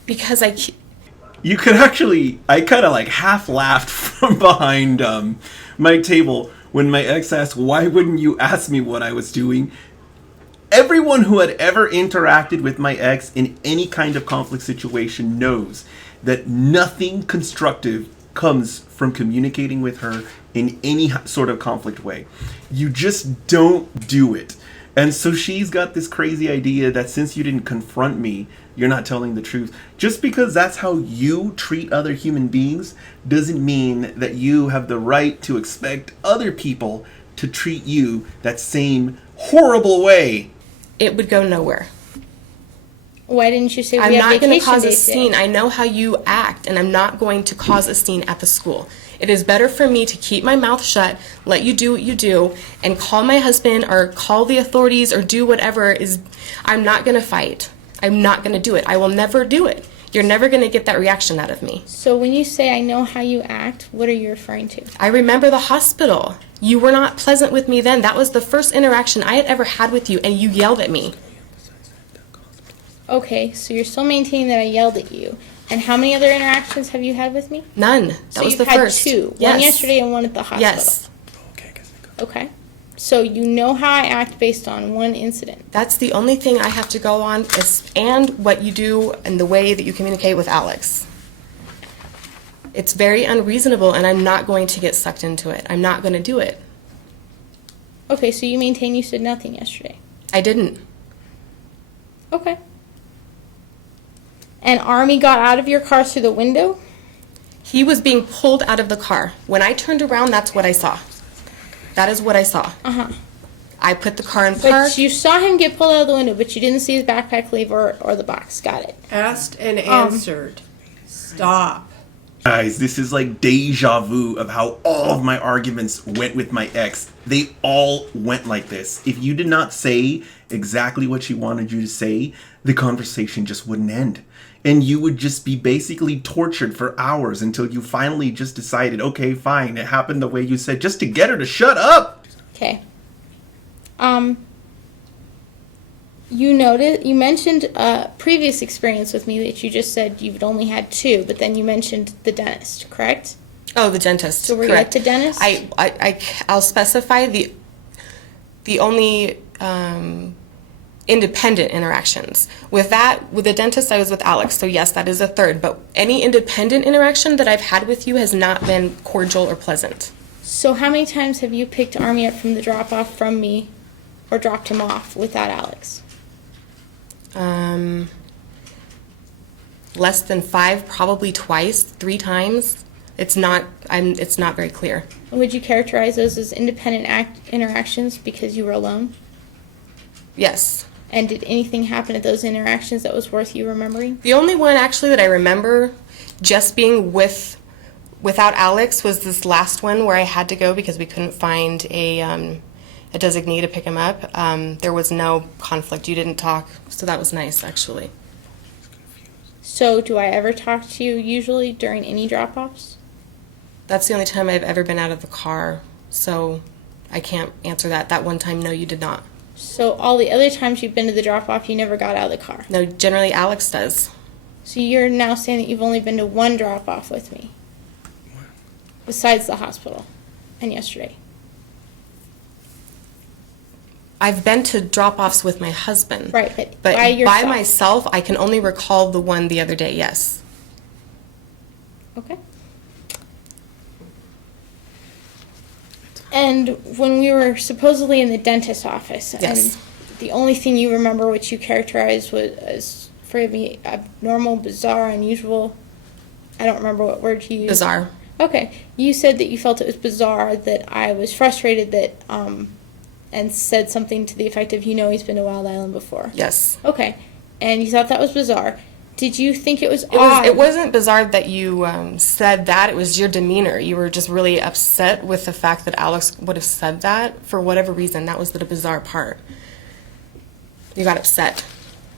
Because You could actually, I kind of like half laughed from behind my table when my ex asked, why wouldn't you ask me what I was doing? Everyone who had ever interacted with my ex in any kind of conflict situation knows that nothing constructive comes from communicating with her in any sort of conflict way. You just don't do it. And so she's got this crazy idea that since you didn't confront me, you're not telling the truth. Just because that's how you treat other human beings doesn't mean that you have the right to expect other people to treat you that same horrible way. it would go nowhere. Why didn't you say we I'm have not going to vacation cause a days today? scene. I know how you act, and I'm not going to cause a scene at the school. It is better for me to keep my mouth shut, let you do what you do, and call my husband or call the authorities or do whatever is. I'm not going to fight. I'm not going to do it. I will never do it. You're never going to get that reaction out of me. So when you say I know how you act, what are you referring to? I remember the hospital. You were not pleasant with me then. That was the first interaction I had ever had with you, and you yelled at me. Okay, so you're still maintaining that I yelled at you. And how many other interactions have you had with me? None. That So was you've the had first. two. Yes. One yesterday and one at the hospital. Yes. Okay. So you know how I act based on one incident. That's the only thing I have to go on, and what you do and the way that you communicate with Alex. It's very unreasonable, and I'm not going to get sucked into it. I'm not going to do it. Okay, so you maintain you said nothing yesterday. I didn't. Okay. And Army got out of your car through the window? He was being pulled out of the car. When I turned around, that's what I saw. That is what I saw. Uh-huh. I put the car in park. But you saw him get pulled out of the window, but you didn't see his backpack leave or the box. Got it. Asked and answered. Stop. Guys, this is like deja vu of how all of my arguments went with my ex. They all went like this. If you did not say exactly what she wanted you to say, the conversation just wouldn't end. And you would just be basically tortured for hours until you finally just decided, okay, fine, it happened the way you said, just to get her to shut up. Okay. You mentioned a previous experience with me that you just said you've only had two, but then you mentioned the dentist, correct? Oh, the dentist. So were you Correct. at the dentist? I'll specify the only independent interactions. With the dentist, I was with Alex, so yes, that is a third. But any independent interaction that I've had with you has not been cordial or pleasant. So how many times have you picked Army up from the drop-off from me or dropped him off without Alex? Less than 5, probably twice, 3 times. It's not very clear. And would you characterize those as independent interactions because you were alone? Yes. And did anything happen at those interactions that was worth you remembering? The only one actually that I remember just being without Alex was this last one where I had to go because we couldn't find a designee to pick him up. There was no conflict. You didn't talk, so that was nice actually. So do I ever talk to you usually during any drop-offs? That's the only time I've ever been out of the car, so I can't answer that. That one time, no, you did not. So all the other times you've been to the drop-off, you never got out of the car? No, generally Alex does. So you're now saying that you've only been to one drop-off with me? Besides the hospital and yesterday? I've been to drop-offs with my husband. Right, but But by yourself? by myself, I can only recall the one the other day, yes. Okay. And when we were supposedly in the dentist's office, Yes. and the only thing you remember which you characterized was as, forgive me, abnormal, bizarre, unusual, I don't remember what word you used. Bizarre. Okay. You said that you felt it was bizarre, that I was frustrated, that, and said something to the effect of, he's been to Wild Island before. Yes. Okay. And you thought that was bizarre. Did you think it was odd? It wasn't bizarre that you said that. It was your demeanor. You were just really upset with the fact that Alex would have said that for whatever reason. That was the bizarre part. You got upset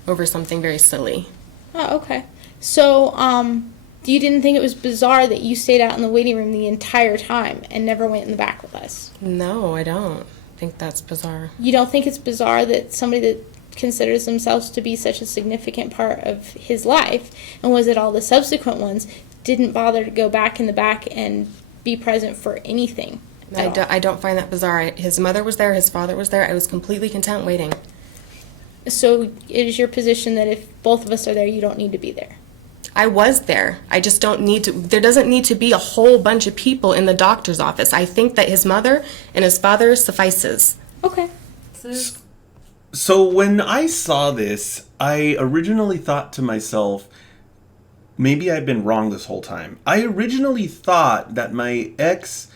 over something very silly. Oh, okay. So, you didn't think it was bizarre that you stayed out in the waiting room the entire time and never went in the back with us? No, I don't think that's bizarre. You don't think it's bizarre that somebody that considers themselves to be such a significant part of his life, and was it all the subsequent ones, didn't bother to go back in the back and be present for anything? I don't find that bizarre. His mother was there, his father was there. I was completely content waiting. So it is your position that if both of us are there, you don't need to be there? I was there. I just don't need to. There doesn't need to be a whole bunch of people in the doctor's office. I think that his mother and his father suffices. Okay. So when I saw this, I originally thought to myself, maybe I've been wrong this whole time. I originally thought that my ex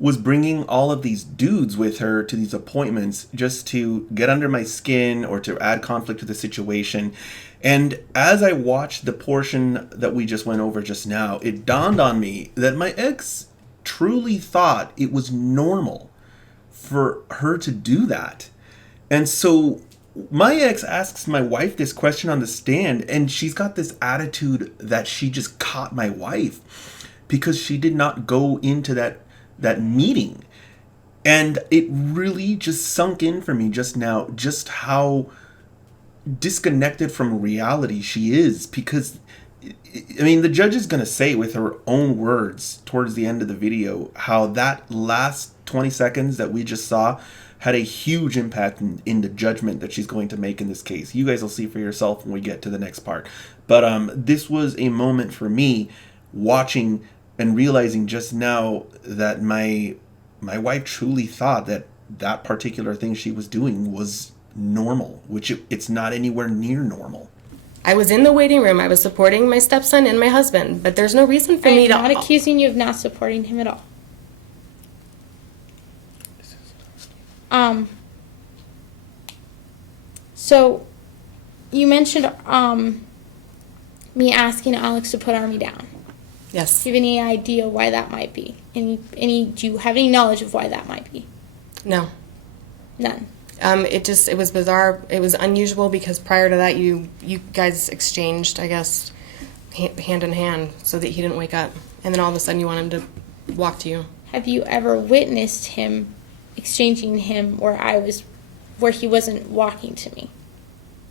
was bringing all of these dudes with her to these appointments just to get under my skin or to add conflict to the situation. And as I watched the portion that we just went over just now, it dawned on me that my ex truly thought it was normal for her to do that. And so my ex asks my wife this question on the stand, and she's got this attitude that she just caught my wife because she did not go into that meeting. And it really just sunk in for me just now, just how disconnected from reality she is. Because, I mean, the judge is going to say with her own words towards the end of the video how that last 20 seconds that we just saw had a huge impact in the judgment that she's going to make in this case. You guys will see for yourself when we get to the next part. But this was a moment for me watching and realizing just now that my wife truly thought that that particular thing she was doing was normal, which it's not anywhere near normal. I was in the waiting room. I was supporting my stepson and my husband, but there's no reason for me to... I'm not accusing you of not supporting him at all. So, you mentioned me asking Alex to put Army down. Yes. Do you have any idea why that might be? Do you have any knowledge of why that might be? No. None. It was bizarre. It was unusual because prior to that, you guys exchanged, I guess, hand in hand so that he didn't wake up. And then all of a sudden you want him to walk to you. Have you ever witnessed him exchanging him where he wasn't walking to me?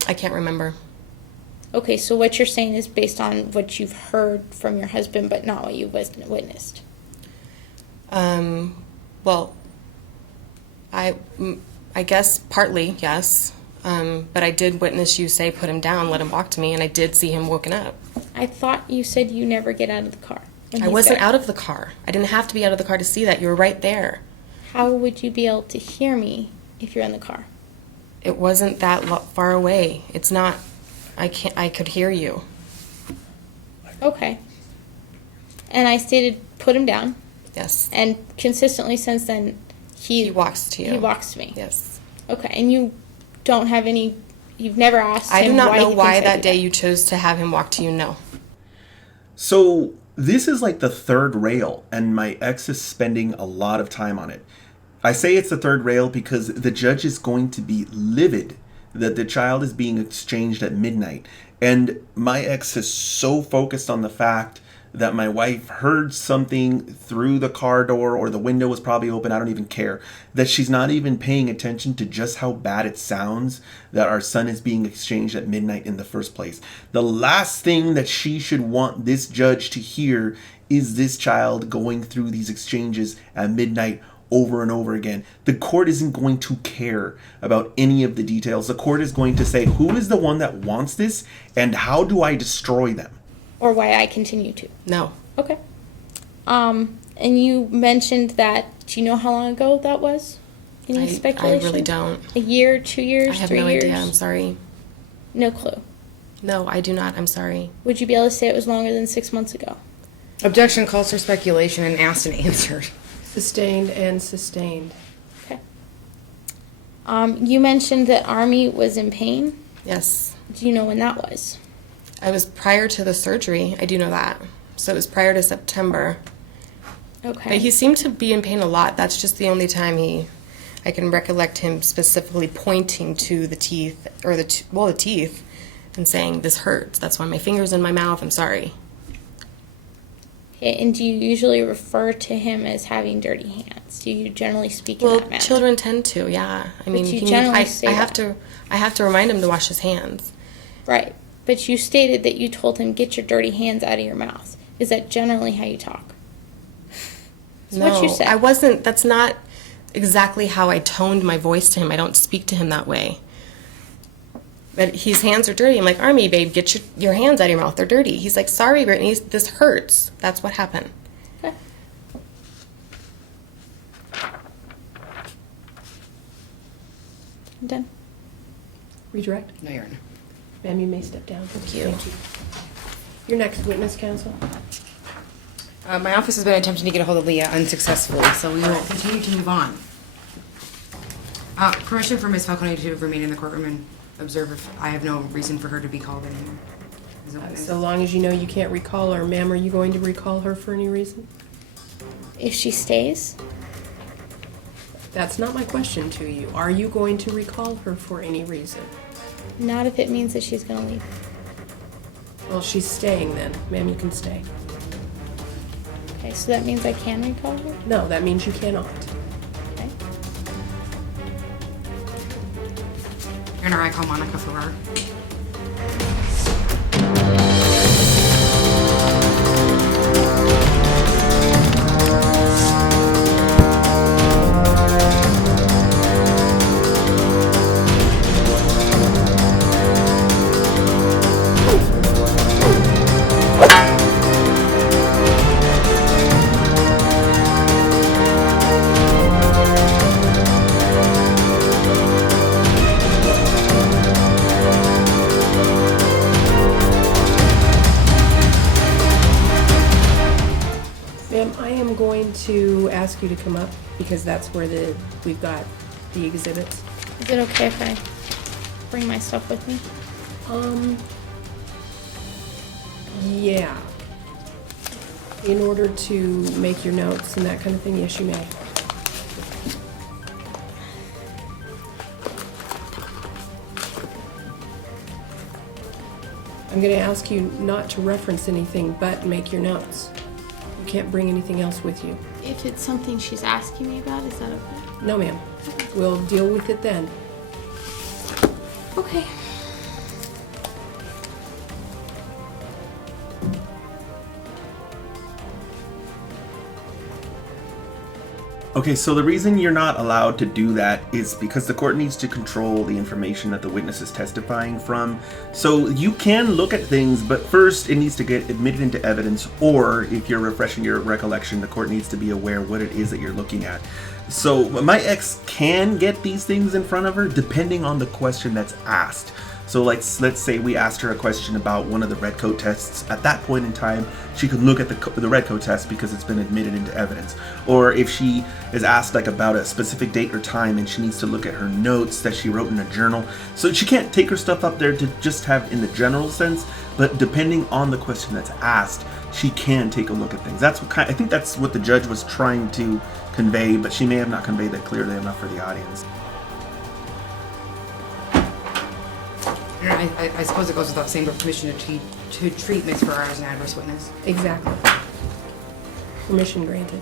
I can't remember. Okay, so what you're saying is based on what you've heard from your husband, but not what you've witnessed. Well, I guess partly, yes. But I did witness you say, put him down, let him walk to me, and I did see him woken up. I thought you said you never get out of the car. when I he's wasn't there. out of the car. I didn't have to be out of the car to see that. You were right there. How would you be able to hear me if you're in the car? It wasn't that far away. It's not. I could hear you. Okay. And I stated, put him down. Yes. And consistently since then, He walks to you. He walks to me. Yes. Okay. And you don't have any. You've never asked him I do not why know he why thinks I that do day you chose to have him walk to you. No. So this is like the third rail, and my ex is spending a lot of time on it. I say it's the third rail because the judge is going to be livid that the child is being exchanged at midnight. And my ex is so focused on the fact that my wife heard something through the car door, or the window was probably open, I don't even care, that she's not even paying attention to just how bad it sounds that our son is being exchanged at midnight in the first place. The last thing that she should want this judge to hear is this child going through these exchanges at midnight over and over again. The court isn't going to care about any of the details. The court is going to say, who is the one that wants this, and how do I destroy them? Or why I continue to. No. Okay. And you mentioned that. Do you know how long ago that was? Any I speculation? really don't. A year, 2 years, I have 3 no years? idea. I'm sorry. No clue. No, I do not. I'm sorry. Would you be able to say it was longer than 6 months ago? Objection calls for speculation and asked and answered. Sustained and sustained. Okay. You mentioned that Army was in pain. Yes. Do you know when that was? I was prior to the surgery. I do know that. So it was prior to September. Okay. But he seemed to be in pain a lot. That's just the only time I can recollect him specifically pointing to the teeth, or the teeth, and saying, this hurts. That's why my finger's in my mouth. I'm sorry. Okay, and do you usually refer to him as having dirty hands? Do you generally speak in Well, that manner? children tend to, yeah. I mean, you generally say I have that. I have to remind him to wash his hands. Right. But you stated that you told him, get your dirty hands out of your mouth. Is that generally how you talk? That's No, what you said. I wasn't. That's not exactly how I toned my voice to him. I don't speak to him that way. But his hands are dirty. I'm like, Army, babe, get your hands out of your mouth. They're dirty. He's like, sorry, Brittany, this hurts. That's what happened. Okay. I'm done. Redirect. No, you're not. Ma'am, you may step down. Thank you. Your next witness, counsel. My office has been attempting to get a hold of Leah unsuccessfully, so we will continue to move on. Permission for Ms. Falcone to remain in the courtroom and observe if I have no reason for her to be called anymore. As a witness. So long as you know you can't recall her. Ma'am, are you going to recall her for any reason? If she stays, That's not my question to you. Are you going to recall her for any reason? not if it means that she's going to leave. Well, she's staying then. Ma'am, you can stay. Okay, so that means I can recall her? No, that means you cannot. Okay. And I call Monica Farrar. Ma'am, I am going to ask you to come up because that's where we've got the exhibits. Is it okay if I bring my stuff with me? Yeah. In order to make your notes and that kind of thing, yes, you may. I'm going to ask you not to reference anything but make your notes. You can't bring anything else with you. If it's something she's asking me about, is that okay? No, ma'am. We'll deal with it then. Okay. Okay, so the reason you're not allowed to do that is because the court needs to control the information that the witness is testifying from. So you can look at things, but first it needs to get admitted into evidence, or if you're refreshing your recollection, the court needs to be aware what it is that you're looking at. So my ex can get these things in front of her depending on the question that's asked. So let's say we asked her a question about one of the red coat tests. At that point in time, she could look at the red coat test because it's been admitted into evidence. Or if she is asked like about a specific date or time and she needs to look at her notes that she wrote in a journal. So she can't take her stuff up there to just have in the general sense, but depending on the question that's asked, she can take a look at things. That's what I think that's what the judge was trying to convey, but she may have not conveyed that clearly enough for the audience. I suppose it goes without saying, but permission to treat Ms. Farrar as an adverse witness. Exactly. Permission granted.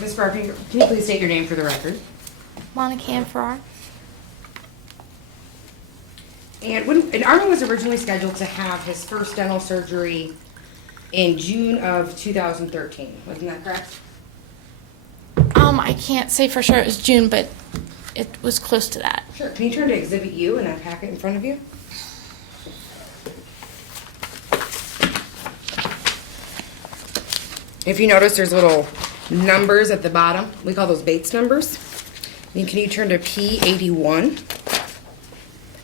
Ms. Farrar, can you please state your name for the record? Monica Ann Farrar. And Armin was originally scheduled to have his first dental surgery in June of 2013. Wasn't that correct? I can't say for sure it was June, but it was close to that. Sure. Can you turn to Exhibit U in that packet in front of you? If you notice, there's little numbers at the bottom. We call those Bates numbers. And can you turn to P81?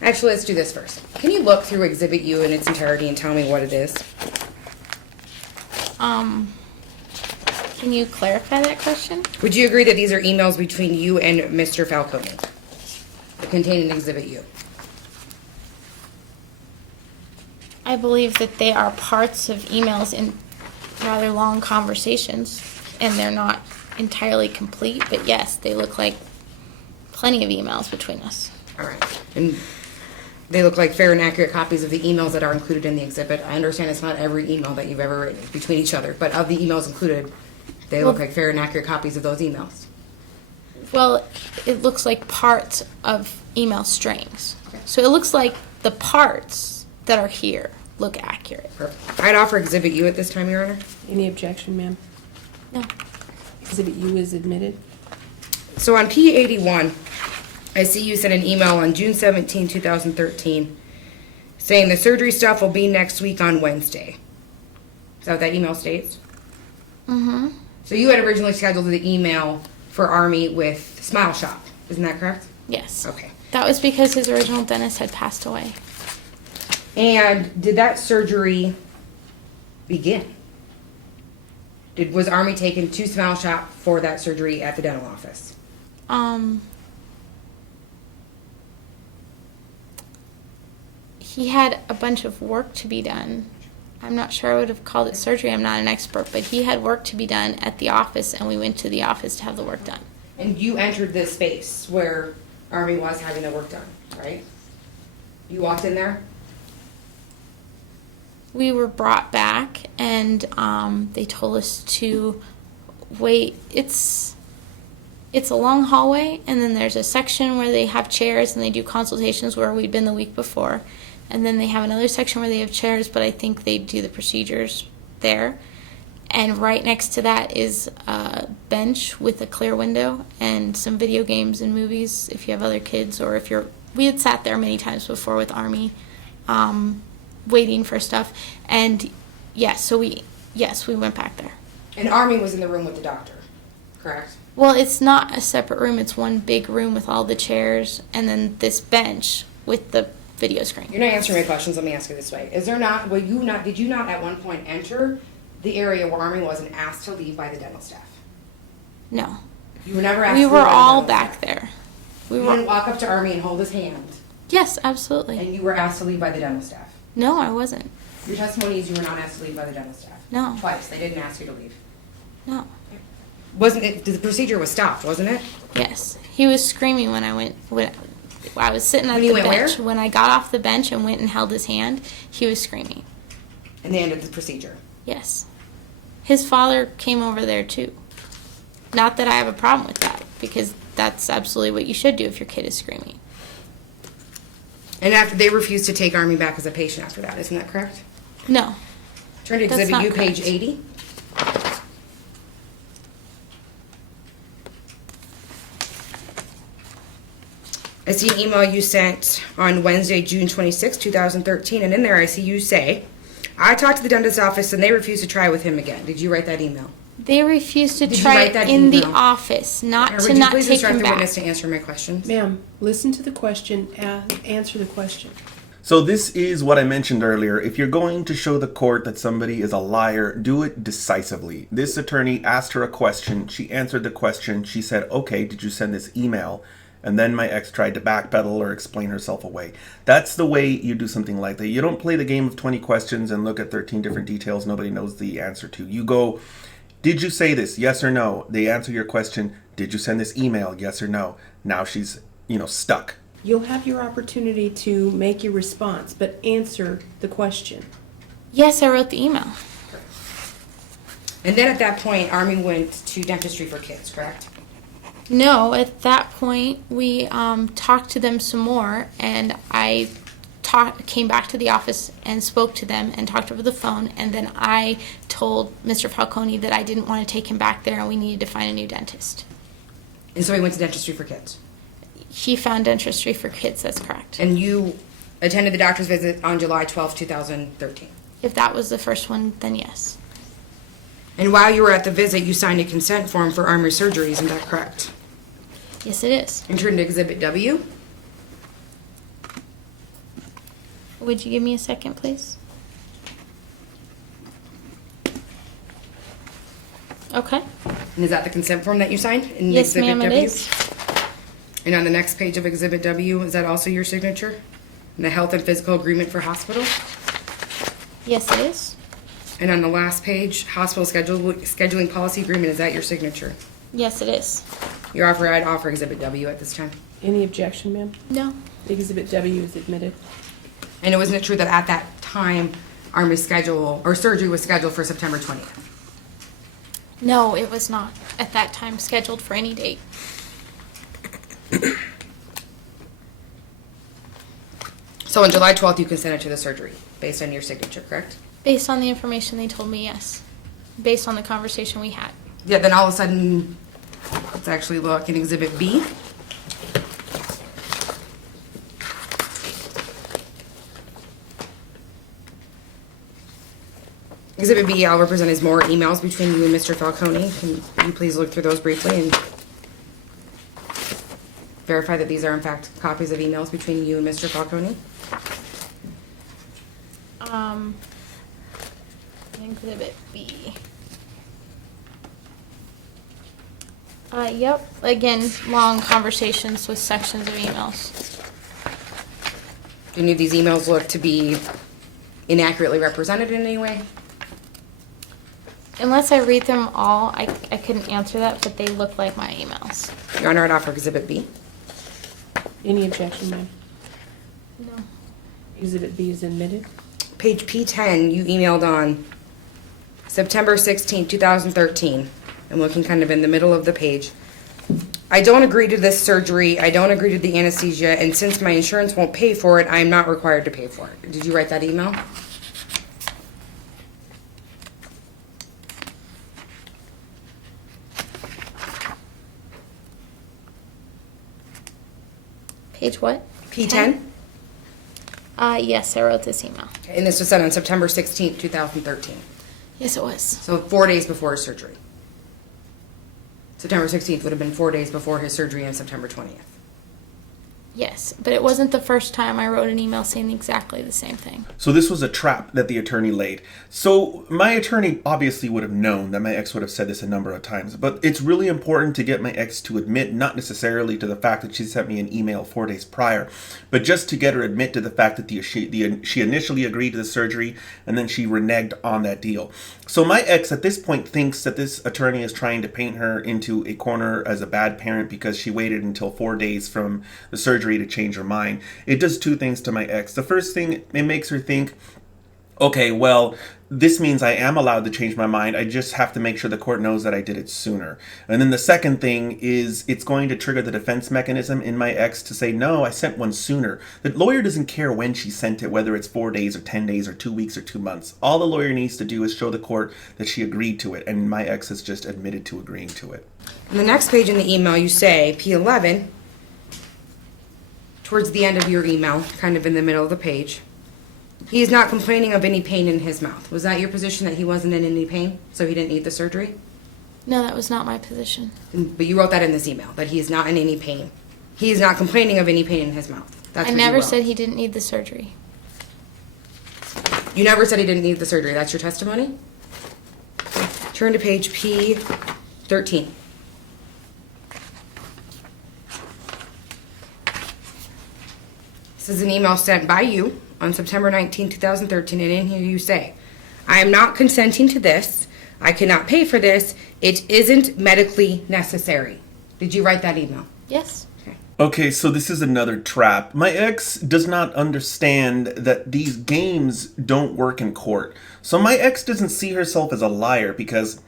Actually, let's do this first. Can you look through Exhibit U in its entirety and tell me what it is? Can you clarify that question? Would you agree that these are emails between you and Mr. Falcone contained in Exhibit U? I believe that they are parts of emails in rather long conversations, and they're not entirely complete, but yes, they look like plenty of emails between us. All right. And they look like fair and accurate copies of the emails that are included in the exhibit. I understand it's not every email that you've ever written between each other, but of the emails included, they look like fair and accurate copies of those emails. Well, it looks like parts of email strings. So it looks like the parts that are here look accurate. Perfect. I'd offer Exhibit U at this time, Your Honor. Any objection, ma'am? No. Exhibit U is admitted. So on P81, I see you sent an email on June 17, 2013, saying the surgery stuff will be next week on Wednesday. Is that what that email states? Mm-hmm. So you had originally scheduled the email for Army with Smile Shop. Isn't that correct? Yes. Okay. That was because his original dentist had passed away. And did that surgery begin? Was Army taken to Smile Shop for that surgery at the dental office? He had a bunch of work to be done. I'm not sure I would have called it surgery. I'm not an expert, but he had work to be done at the office, and we went to the office to have the work done. And you entered the space where Army was having the work done, right? You walked in there? We were brought back, and they told us to wait. It's a long hallway, and then there's a section where they have chairs and they do consultations where we'd been the week before. And then they have another section where they have chairs, but I think they do the procedures there. And right next to that is a bench with a clear window and some video games and movies if you have other kids, or if you're... We had sat there many times before with Army, waiting for stuff. And yes, we went back there. And Army was in the room with the doctor, correct? Well, it's not a separate room. It's one big room with all the chairs and then this bench with the video screen. You're not answering my questions. Let me ask you this way. Did you not at one point enter the area where Army was and asked to leave by the dental staff? No. You were never asked We to leave were by the all dental back staff? there. You didn't walk up to Army and hold his hand, Yes, absolutely. and you were asked to leave by the dental staff? No, I wasn't. Your testimony is you were not asked to leave by the dental staff? No. Twice. They didn't ask you to leave. No. Wasn't it? The procedure was stopped, wasn't it? Yes. He was screaming when I went... I was sitting at When the you went bench. where? When I got off the bench and went and held his hand, he was screaming. And they ended the procedure. Yes. His father came over there too. Not that I have a problem with that, because that's absolutely what you should do if your kid is screaming. And after they refused to take Army back as a patient after that, isn't that correct? No. Turn to That's Exhibit not U, page correct. 80. I see an email you sent on Wednesday, June 26, 2013, and in there I see you say, I talked to the dentist's office and they refused to try with him again. Did you write that email? They refused to Did you try write it that in the email? office, not Or to would you not please take instruct him the back. witness to answer my questions? Ma'am, listen to the question and answer the question. So this is what I mentioned earlier. If you're going to show the court that somebody is a liar, do it decisively. This attorney asked her a question. She answered the question. She said, okay, did you send this email? And then my ex tried to backpedal or explain herself away. That's the way you do something like that. You don't play the game of 20 questions and look at 13 different details nobody knows the answer to. You go, did you say this? Yes or no? They answer your question. Did you send this email? Yes or no? Now she's, stuck. You'll have your opportunity to make your response, but answer the question. Yes, I wrote the email. And then at that point, Army went to Dentistry for Kids, correct? No, at that point, we talked to them some more, and I came back to the office and spoke to them and talked over the phone, and then I told Mr. Falcone that I didn't want to take him back there and we needed to find a new dentist. And so he went to Dentistry for Kids. He found Dentistry for Kids, that's correct. And you attended the doctor's visit on July 12, 2013. If that was the first one, then yes. And while you were at the visit, you signed a consent form for Army surgery, isn't that correct? Yes, it is. And turned to Exhibit W. Would you give me a second, please? Okay. And is that the consent form that you signed in Yes, Exhibit ma'am, W? it is. And on the next page of Exhibit W, is that also your signature? And the health and physical agreement for hospital? Yes, it is. And on the last page, hospital scheduling policy agreement, is that your signature? Yes, it is. I'd offer Exhibit W at this time. Any objection, ma'am? No. Exhibit W is admitted. And wasn't it true that at that time, Army surgery was scheduled for September 20th? No, it was not at that time scheduled for any date. So on July 12th, you consented to the surgery based on your signature, correct? Based on the information they told me, yes. Based on the conversation we had. Yeah, then all of a sudden, let's actually look in Exhibit B. Exhibit B, I'll represent is more emails between you and Mr. Falcone. Can you please look through those briefly and verify that these are in fact copies of emails between you and Mr. Falcone? Exhibit B. Yep. Again, long conversations with sections of emails. Do any of these emails look to be inaccurately represented in any way? Unless I read them all, I couldn't answer that, but they look like my emails. Your Honor, I'd offer Exhibit B. Any objection, ma'am? No. Exhibit B is admitted. Page P10, you emailed on September 16, 2013. I'm looking kind of in the middle of the page. I don't agree to this surgery. I don't agree to the anesthesia. And since my insurance won't pay for it, I'm not required to pay for it. Did you write that email? Page what? P10? Yes, I wrote this email. And this was sent on September 16, 2013. Yes, it was. So 4 days before his surgery. September 16th would have been 4 days before his surgery on September 20th. Yes, but it wasn't the first time I wrote an email saying exactly the same thing. So this was a trap that the attorney laid. So my attorney obviously would have known that my ex would have said this a number of times, but it's really important to get my ex to admit, not necessarily to the fact that she sent me an email 4 days prior, but just to get her admit to the fact that she initially agreed to the surgery and then she reneged on that deal. So my ex at this point thinks that this attorney is trying to paint her into a corner as a bad parent because she waited until 4 days from the surgery to change her mind. It does two things to my ex. The first thing, it makes her think, okay, well, this means I am allowed to change my mind. I just have to make sure the court knows that I did it sooner. And then the second thing is it's going to trigger the defense mechanism in my ex to say, no, I sent one sooner. The lawyer doesn't care when she sent it, whether it's 4 days or 10 days or 2 weeks or 2 months. All the lawyer needs to do is show the court that she agreed to it, and my ex has just admitted to agreeing to it. On the next page in the email, you say P11, towards the end of your email, kind of in the middle of the page. He is not complaining of any pain in his mouth. Was that your position, that he wasn't in any pain, so he didn't need the surgery? No, that was not my position. But you wrote that in this email, that he is not in any pain. He is not complaining of any pain in his mouth. That's I what you never wrote. said he didn't need the surgery. You never said he didn't need the surgery. That's your testimony? Turn to page P13. This is an email sent by you on September 19, 2013, and in here you say, I am not consenting to this. I cannot pay for this. It isn't medically necessary. Did you write that email? Yes. Okay, so this is another trap. My ex does not understand that these games don't work in court. So my ex doesn't see herself as a liar because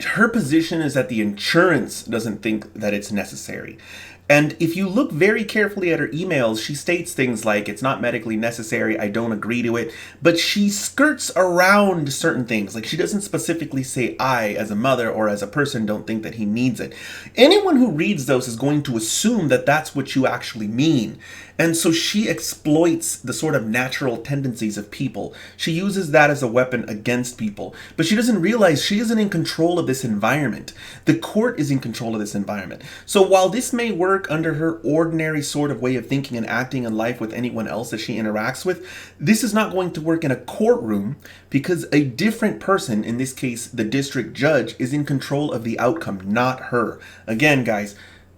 her position is that the insurance doesn't think that it's necessary. And if you look very carefully at her emails, she states things like, it's not medically necessary, I don't agree to it, but she skirts around certain things. Like, she doesn't specifically say, I, as a mother or as a person, don't think that he needs it. Anyone who reads those is going to assume that that's what you actually mean. And so she exploits the sort of natural tendencies of people. She uses that as a weapon against people. But she doesn't realize she isn't in control of this environment. The court is in control of this environment. So while this may work under her ordinary sort of way of thinking and acting in life with anyone else that she interacts with, this is not going to work in a courtroom because a different person, in this case the district judge, is in control of the outcome, not her. Again, guys,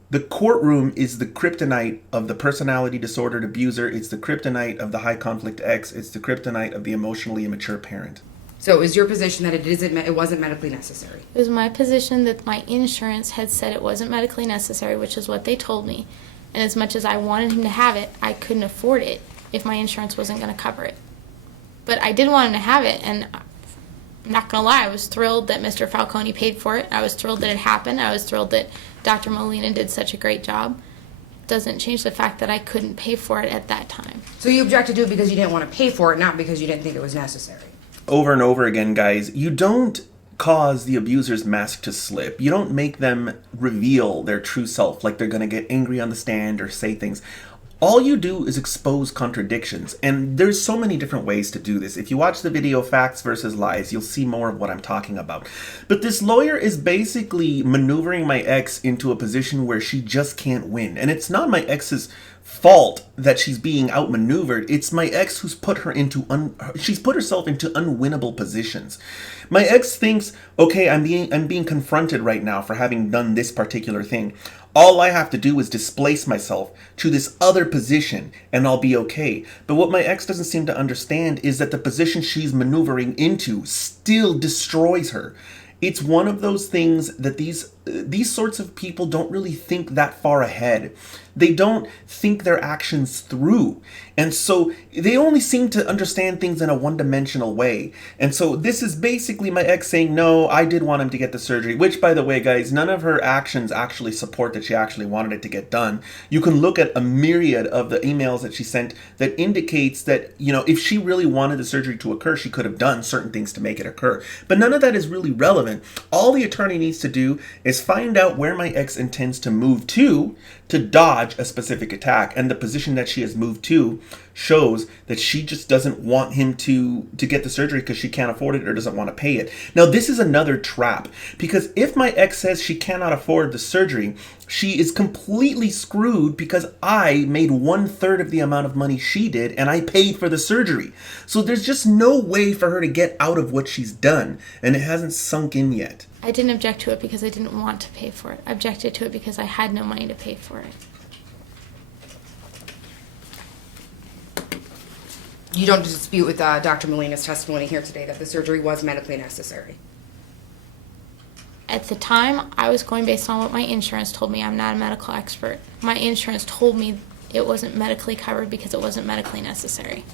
the courtroom is the kryptonite of the personality disordered abuser. It's the kryptonite of the high conflict ex. It's the kryptonite of the emotionally immature parent. So is your position that it wasn't medically necessary? It was my position that my insurance had said it wasn't medically necessary, which is what they told me. And as much as I wanted him to have it, I couldn't afford it if my insurance wasn't going to cover it. But I did want him to have it, and I'm not going to lie, I was thrilled that Mr. Falcone paid for it. I was thrilled that it happened. I was thrilled that Dr. Molina did such a great job. Doesn't change the fact that I couldn't pay for it at that time. So you objected to it because you didn't want to pay for it, not because you didn't think it was necessary. Over and over again, guys, you don't cause the abuser's mask to slip. You don't make them reveal their true self, like they're going to get angry on the stand or say things. All you do is expose contradictions, and there's so many different ways to do this. If you watch the video Facts versus Lies, you'll see more of what I'm talking about. But this lawyer is basically maneuvering my ex into a position where she just can't win. And it's not my ex's fault that she's being outmaneuvered. It's my ex who's put her into she's put herself into unwinnable positions. My ex thinks, okay, I'm being confronted right now for having done this particular thing. All I have to do is displace myself to this other position and I'll be okay. But what my ex doesn't seem to understand is that the position she's maneuvering into still destroys her. It's one of those things that these sorts of people don't really think that far ahead. They don't think their actions through. And so they only seem to understand things in a one-dimensional way. And so this is basically my ex saying, no, I did want him to get the surgery, which, by the way, guys, none of her actions actually support that she actually wanted it to get done. You can look at a myriad of the emails that she sent that indicates that, you know, if she really wanted the surgery to occur, she could have done certain things to make it occur. But none of that is really relevant. All the attorney needs to do is find out where my ex intends to move to dodge a specific attack, and the position that she has moved to shows that she just doesn't want him to get the surgery because she can't afford it or doesn't want to pay it. Now, this is another trap, because if my ex says she cannot afford the surgery, she is completely screwed because I made 1/3 of the amount of money she did and I paid for the surgery. So there's just no way for her to get out of what she's done, and it hasn't sunk in yet. I didn't object to it because I didn't want to pay for it. I objected to it because I had no money to pay for it. You don't dispute with Dr. Molina's testimony here today that the surgery was medically necessary. At the time, I was going based on what my insurance told me. I'm not a medical expert. My insurance told me it wasn't medically covered because it wasn't medically necessary.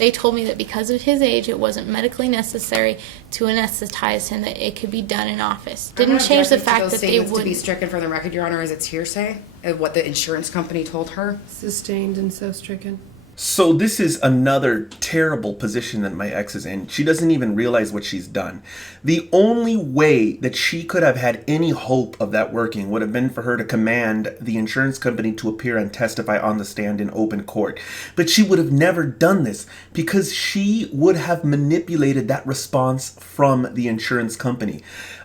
They told me that because of his age, it wasn't medically necessary to anesthetize him, that it could be done in office. I'm Didn't not change the objecting to fact those that they statements to be wouldn't. stricken from the record, Your Honor, as it's hearsay of what the insurance company told her. Sustained and so stricken. So this is another terrible position that my ex is in. She doesn't even realize what she's done. The only way that she could have had any hope of that working would have been for her to command the insurance company to appear and testify on the stand in open court. But she would have never done this because she would have manipulated that response from the insurance company.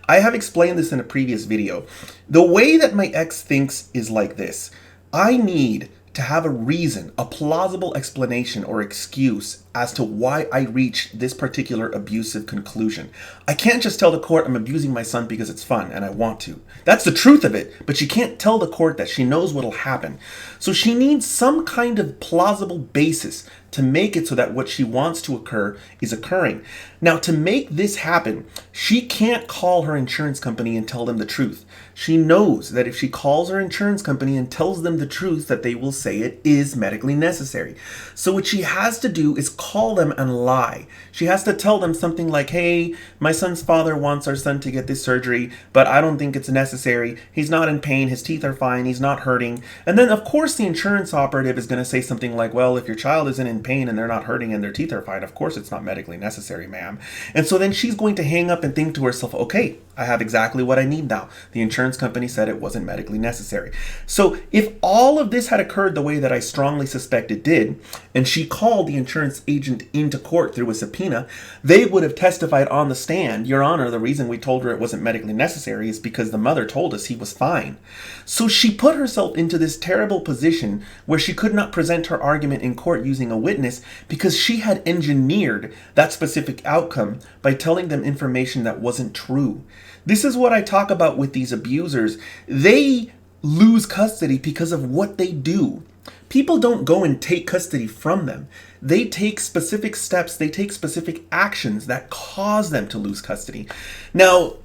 I have explained this in a previous video. The way that my ex thinks is like this. I need to have a reason, a plausible explanation or excuse as to why I reached this particular abusive conclusion. I can't just tell the court I'm abusing my son because it's fun and I want to. That's the truth of it, but she can't tell the court that she knows what'll happen. So she needs some kind of plausible basis to make it so that what she wants to occur is occurring. Now, to make this happen, she can't call her insurance company and tell them the truth. She knows that if she calls her insurance company and tells them the truth, that they will say it is medically necessary. So what she has to do is call them and lie. She has to tell them something like, hey, my son's father wants our son to get this surgery, but I don't think it's necessary. He's not in pain. His teeth are fine. He's not hurting. And then, of course, the insurance operative is going to say something like, well, if your child isn't in pain and they're not hurting and their teeth are fine, of course it's not medically necessary, ma'am. And so then she's going to hang up and think to herself, okay, I have exactly what I need now. The insurance company said it wasn't medically necessary. So if all of this had occurred the way that I strongly suspect it did, and she called the insurance agent into court through a subpoena, they would have testified on the stand, Your Honor, the reason we told her it wasn't medically necessary is because the mother told us he was fine. So she put herself into this terrible position where she could not present her argument in court using a witness because she had engineered that specific outcome by telling them information that wasn't true. This is what I talk about with these abusers. They lose custody because of what they do. People don't go and take custody from them. They take specific steps, they take specific actions that cause them to lose custody. Now,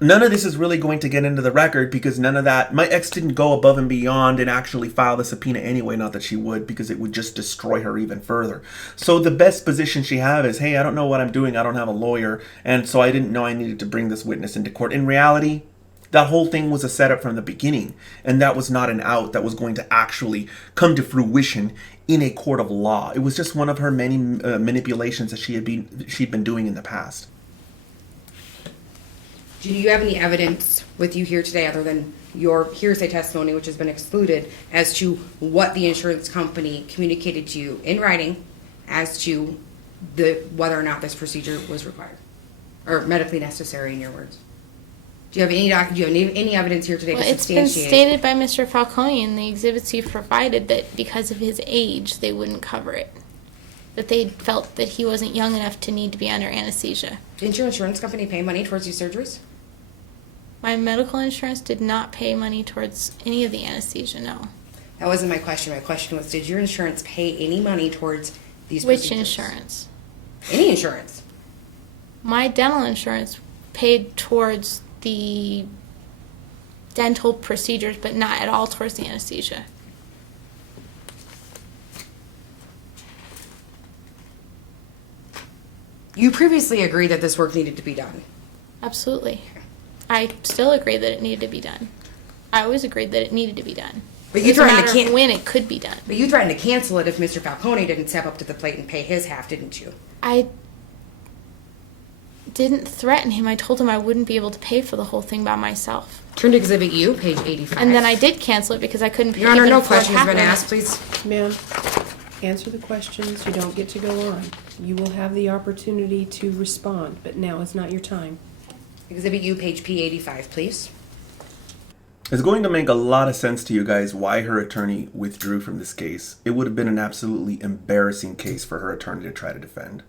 none of this is really going to get into the record because none of that, my ex didn't go above and beyond and actually file the subpoena anyway, not that she would, because it would just destroy her even further. So the best position she have is, hey, I don't know what I'm doing, I don't have a lawyer, and so I didn't know I needed to bring this witness into court. In reality, that whole thing was a setup from the beginning, and that was not an out that was going to actually come to fruition in a court of law. It was just one of her many manipulations that she'd been doing in the past. Do you have any evidence with you here today other than your hearsay testimony, which has been excluded, as to what the insurance company communicated to you in writing as to whether or not this procedure was required or medically necessary, in your words? Do you have any evidence here today Well, to it's been substantiate? stated by Mr. Falcone in the exhibits you've provided that because of his age, they wouldn't cover it. That they felt that he wasn't young enough to need to be under anesthesia. Didn't your insurance company pay money towards these surgeries? My medical insurance did not pay money towards any of the anesthesia, no. That wasn't my question. My question was, did your insurance pay any money towards these Which procedures? insurance? Any insurance. My dental insurance paid towards the dental procedures, but not at all towards the anesthesia. You previously agreed that this work needed to be done. Absolutely. I still agree that it needed to be done. I always agreed that it needed to be done. But you It's a threatened matter to of when it could be done. But you threatened to cancel it if Mr. Falcone didn't step up to the plate and pay his half, didn't you? I didn't threaten him. I told him I wouldn't be able to pay for the whole thing by myself. Turn to Exhibit U, page 85. And then I did cancel it because I couldn't pay. Your Honor, even no for questions half been of it. asked, please. Ma'am, answer the questions. You don't get to go on. You will have the opportunity to respond, but now is not your time. Exhibit U, page P85, please. It's going to make a lot of sense to you guys why her attorney withdrew from this case. It would have been an absolutely embarrassing case for her attorney to try to defend.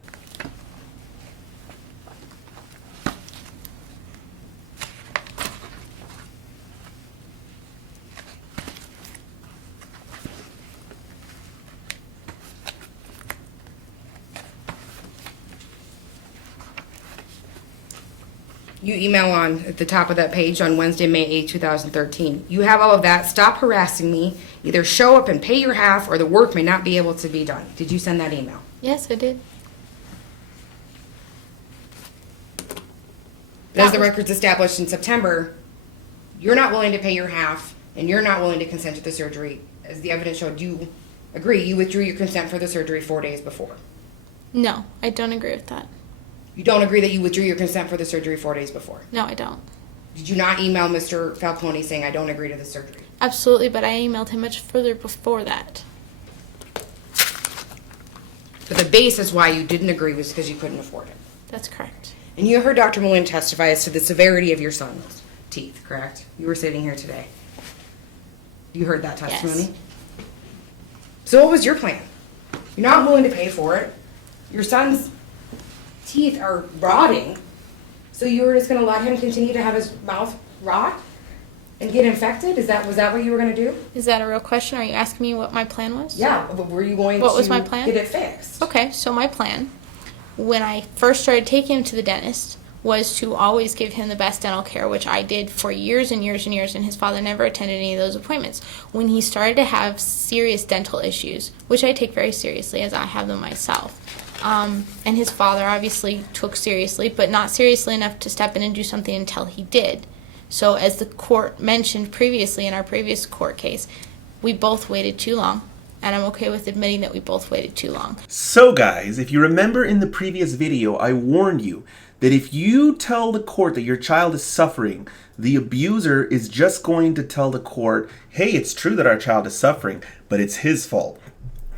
You email on at the top of that page on Wednesday, May 8, 2013. You have all of that. Stop harassing me. Either show up and pay your half or the work may not be able to be done. Did you send that email? Yes, I did. But as That the was- records established in September, you're not willing to pay your half, and you're not willing to consent to the surgery. As the evidence showed, you agree, you withdrew your consent for the surgery 4 days before. No, I don't agree with that. You don't agree that you withdrew your consent for the surgery 4 days before. No, I don't. Did you not email Mr. Falcone saying, I don't agree to the surgery? Absolutely, but I emailed him much further before that. But the basis why you didn't agree was because you couldn't afford it. That's correct. And you heard Dr. Mullen testify as to the severity of your son's teeth, correct? You were sitting here today. You heard that testimony? Yes. So what was your plan? You're not willing to pay for it. Your son's teeth are rotting. So you were just going to let him continue to have his mouth rot and get infected? Was that what you were going to do? Is that a real question? Are you asking me what my plan was? Yeah, but were you going What to was my plan? get it fixed? Okay, so my plan, when I first started taking him to the dentist, was to always give him the best dental care, which I did for years and years and years, and his father never attended any of those appointments. When he started to have serious dental issues, which I take very seriously as I have them myself, and his father obviously took seriously, but not seriously enough to step in and do something until he did. So as the court mentioned previously in our previous court case, we both waited too long, and I'm okay with admitting that we both waited too long. So guys, if you remember in the previous video, I warned you that if you tell the court that your child is suffering, the abuser is just going to tell the court, hey, it's true that our child is suffering, but it's his fault.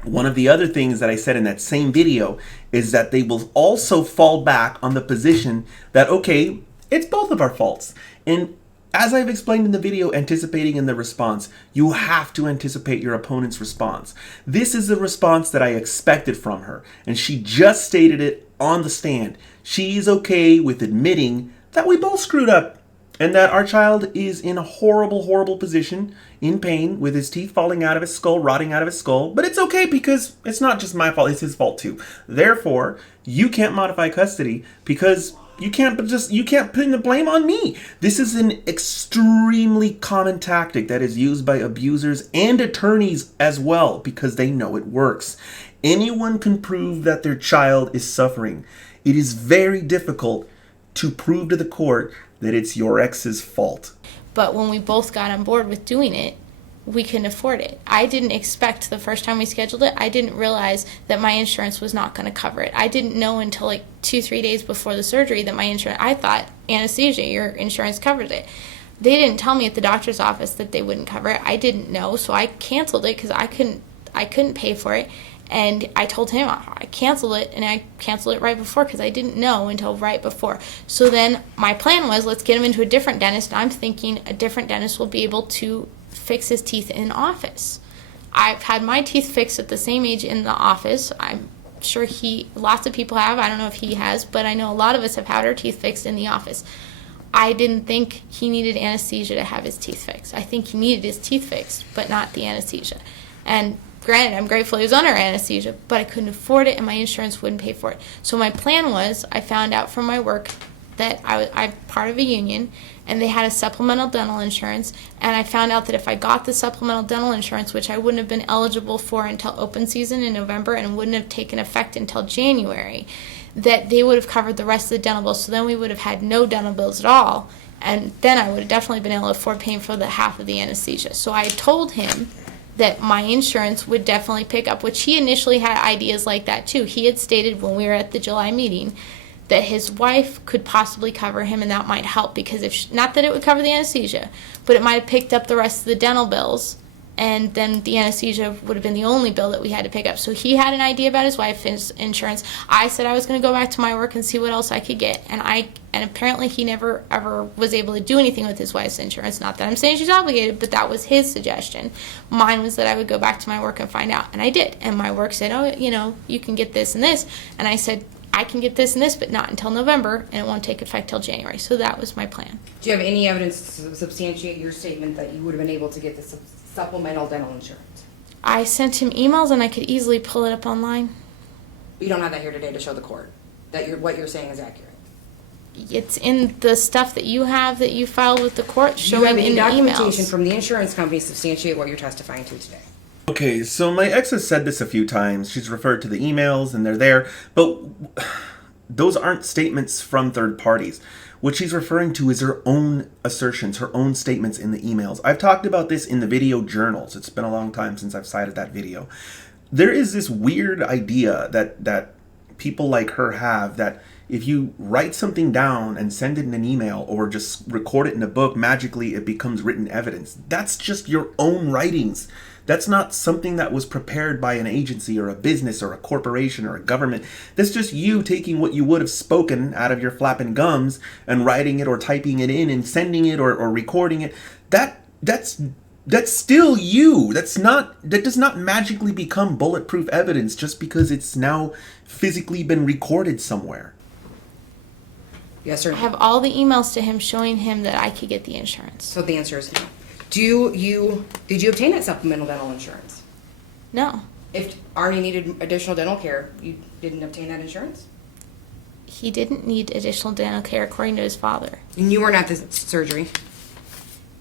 One of the other things that I said in that same video is that they will also fall back on the position that, okay, it's both of our faults. And as I've explained in the video, anticipating in the response, you have to anticipate your opponent's response. This is the response that I expected from her, and she just stated it on the stand. She's okay with admitting that we both screwed up and that our child is in a horrible, horrible position, in pain, with his teeth falling out of his skull, rotting out of his skull. But it's okay because it's not just my fault, it's his fault too. Therefore, you can't modify custody because you can't put the blame on me. This is an extremely common tactic that is used by abusers and attorneys as well because they know it works. Anyone can prove that their child is suffering. It is very difficult to prove to the court that it's your ex's fault. But when we both got on board with doing it, we couldn't afford it. I didn't expect the first time we scheduled it, I didn't realize that my insurance was not going to cover it. I didn't know until like 2-3 days before the surgery that my insurance, I thought anesthesia, your insurance covers it. They didn't tell me at the doctor's office that they wouldn't cover it. I didn't know, so I canceled it because I couldn't pay for it. And I told him I canceled it, and I canceled it right before because I didn't know until right before. So then my plan was, let's get him into a different dentist. And I'm thinking a different dentist will be able to fix his teeth in office. I've had my teeth fixed at the same age in the office. I'm sure lots of people have. I don't know if he has, but I know a lot of us have had our teeth fixed in the office. I didn't think he needed anesthesia to have his teeth fixed. I think he needed his teeth fixed, but not the anesthesia. And granted, I'm grateful he was under anesthesia, but I couldn't afford it and my insurance wouldn't pay for it. So my plan was, I found out from my work that I'm part of a union and they had a supplemental dental insurance, and I found out that if I got the supplemental dental insurance, which I wouldn't have been eligible for until open season in November and wouldn't have taken effect until January, that they would have covered the rest of the dental bills. So then we would have had no dental bills at all, and then I would have definitely been able to afford paying for the half of the anesthesia. So I told him that my insurance would definitely pick up, which he initially had ideas like that too. He had stated when we were at the July meeting that his wife could possibly cover him, and that might help because not that it would cover the anesthesia, but it might have picked up the rest of the dental bills, and then the anesthesia would have been the only bill that we had to pick up. So he had an idea about his wife's insurance. I said I was going to go back to my work and see what else I could get, and apparently he never ever was able to do anything with his wife's insurance. Not that I'm saying she's obligated, but that was his suggestion. Mine was that I would go back to my work and find out, and I did. And my work said, oh, you can get this and this, and I said, I can get this and this, but not until November, and it won't take effect till January. So that was my plan. Do you have any evidence to substantiate your statement that you would have been able to get the supplemental dental insurance? I sent him emails, and I could easily pull it up online. You don't have that here today to show the court that what you're saying is accurate. It's in the stuff that you have that you filed with the court. Do Show you have him any in the documentation emails. from the insurance company to substantiate what you're testifying to today? Okay, so my ex has said this a few times. She's referred to the emails and they're there, but those aren't statements from third parties. What she's referring to is her own assertions, her own statements in the emails. I've talked about this in the video journals. It's been a long time since I've cited that video. There is this weird idea that people like her have that if you write something down and send it in an email or just record it in a book, magically it becomes written evidence. That's just your own writings. That's not something that was prepared by an agency or a business or a corporation or a government. That's just you taking what you would have spoken out of your flapping gums and writing it or typing it in and sending it or recording it. That's still you. That does not magically become bulletproof evidence just because it's now physically been recorded somewhere. Yes, sir. I have all the emails to him showing him that I could get the insurance. So the answer is no. Did you obtain that supplemental dental insurance? No, If Arnie needed additional dental care, you didn't obtain that insurance? he didn't need additional dental care according to his father. And you weren't at the surgery.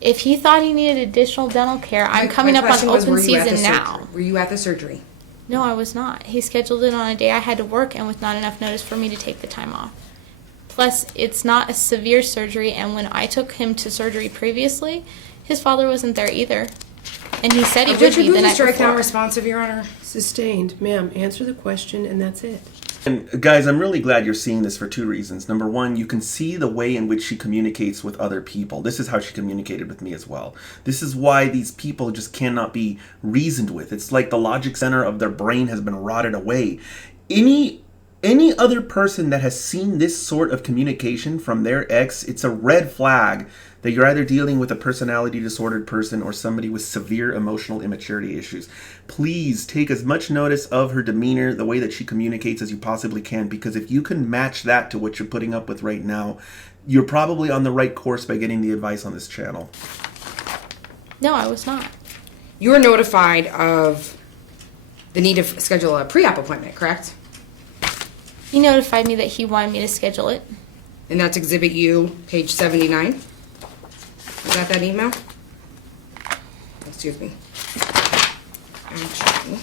If he thought he needed additional dental care, I'm coming My up on question was, open were you at the season now. surgery? Were you at the surgery? No, I was not. He scheduled it on a day I had to work and with not enough notice for me to take the time off. Plus, it's not a severe surgery, and when I took him to surgery previously, his father wasn't there either. And he said he would Richard, be who's the the night strike before. non-responsive, Your Honor? Sustained. Ma'am, answer the question and that's it. And guys, I'm really glad you're seeing this for two reasons. Number one, you can see the way in which she communicates with other people. This is how she communicated with me as well. This is why these people just cannot be reasoned with. It's like the logic center of their brain has been rotted away. Any other person that has seen this sort of communication from their ex, it's a red flag that you're either dealing with a personality disordered person or somebody with severe emotional immaturity issues. Please take as much notice of her demeanor, the way that she communicates as you possibly can, because if you can match that to what you're putting up with right now, you're probably on the right course by getting the advice on this channel. No, I was not. You were notified of the need to schedule a pre-op appointment, correct? He notified me that he wanted me to schedule it. And that's Exhibit U, page 79. You got that email? Excuse me. Actually.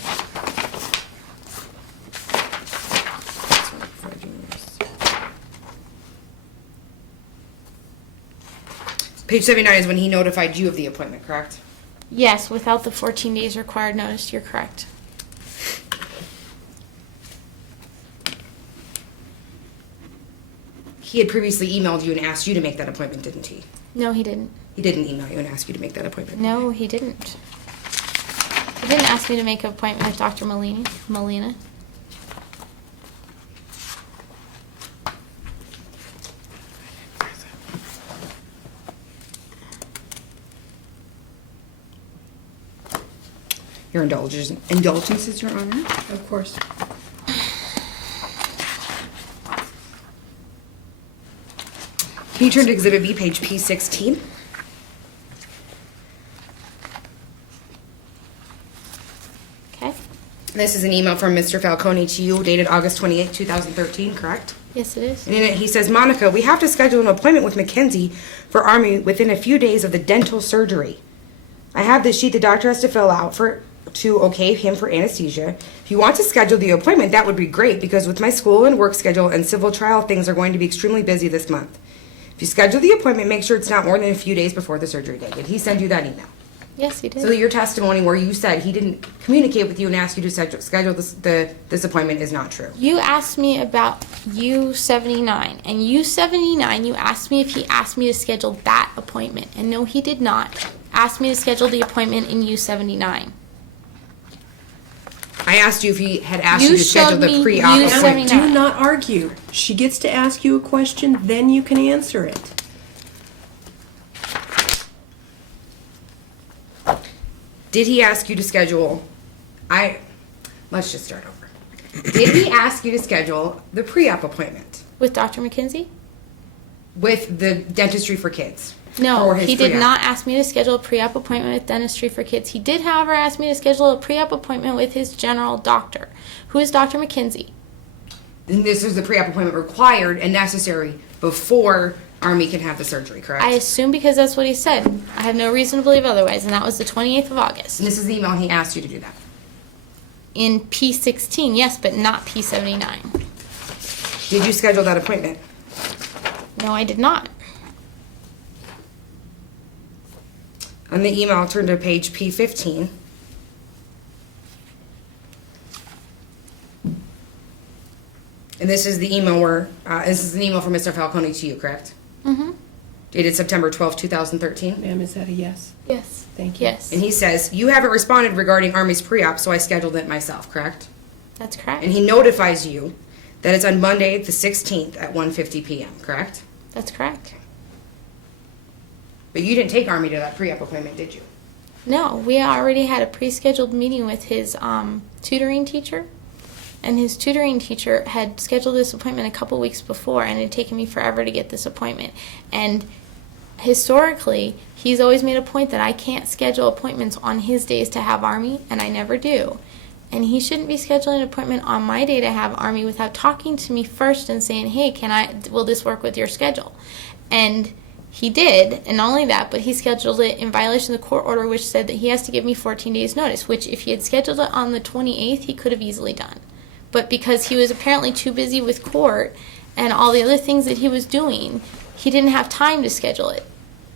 Page 79 is when he notified you of the appointment, correct? Yes, without the 14 days required notice, you're correct. He had previously emailed you and asked you to make that appointment, didn't he? No, he didn't. He didn't email you and ask you to make that appointment. No, he didn't. He didn't ask me to make an appointment with Dr. Molina. Your indulgences, Your Honor. Of course. Can you turn to Exhibit B, page P16? Okay? This is an email from Mr. Falcone to you dated August 28, 2013, correct? Yes, it is. And in it, he says, Monica, we have to schedule an appointment with Mackenzie for Army within a few days of the dental surgery. I have this sheet the doctor has to fill out to okay him for anesthesia. If you want to schedule the appointment, that would be great because with my school and work schedule and civil trial, things are going to be extremely busy this month. If you schedule the appointment, make sure it's not more than a few days before the surgery date. Did he send you that email? Yes, he did. So your testimony where you said he didn't communicate with you and ask you to schedule this appointment is not true. You asked me about U79, and U79, you asked me if he asked me to schedule that appointment, and no, he did not ask me to schedule the appointment in U79. I asked you if he had asked you to schedule showed the me pre-op you appointment. showed me- Do not argue. She gets to ask you a question, then you can answer it. Did he ask you to schedule? Let's just start over. Did he ask you to schedule the pre-op appointment With Dr. McKenzie? with the dentistry for kids? No, Or his he did pre-op? not ask me to schedule a pre-op appointment with dentistry for kids. He did, however, ask me to schedule a pre-op appointment with his general doctor, who is Dr. McKenzie. And this is the pre-op appointment required and necessary before Army can have the surgery, correct? I assume because that's what he said. I have no reason to believe otherwise, and that was the 28th of August. And this is the email he asked you to do that. In P16, yes, but not P79. Did you schedule that appointment? No, I did not. On the email, turn to page P15. And this is the email where, this is an email from Mr. Falcone to you, correct? Mm-hmm. Dated September 12, 2013. Ma'am, is that a yes? Yes. Thank you. Yes. And he says, you haven't responded regarding Army's pre-op, so I scheduled it myself, correct? That's correct. And he notifies you that it's on Monday, the 16th at 1:50 p.m., correct? That's correct. But you didn't take Army to that pre-op appointment, did you? No, we already had a pre-scheduled meeting with his tutoring teacher, and his tutoring teacher had scheduled this appointment a couple weeks before, and it had taken me forever to get this appointment. And historically, he's always made a point that I can't schedule appointments on his days to have Army, and I never do. And he shouldn't be scheduling an appointment on my day to have Army without talking to me first and saying, hey, will this work with your schedule? And he did, and not only that, but he scheduled it in violation of the court order, which said that he has to give me 14 days notice, which if he had scheduled it on the 28th, he could have easily done. But because he was apparently too busy with court and all the other things that he was doing, he didn't have time to schedule it,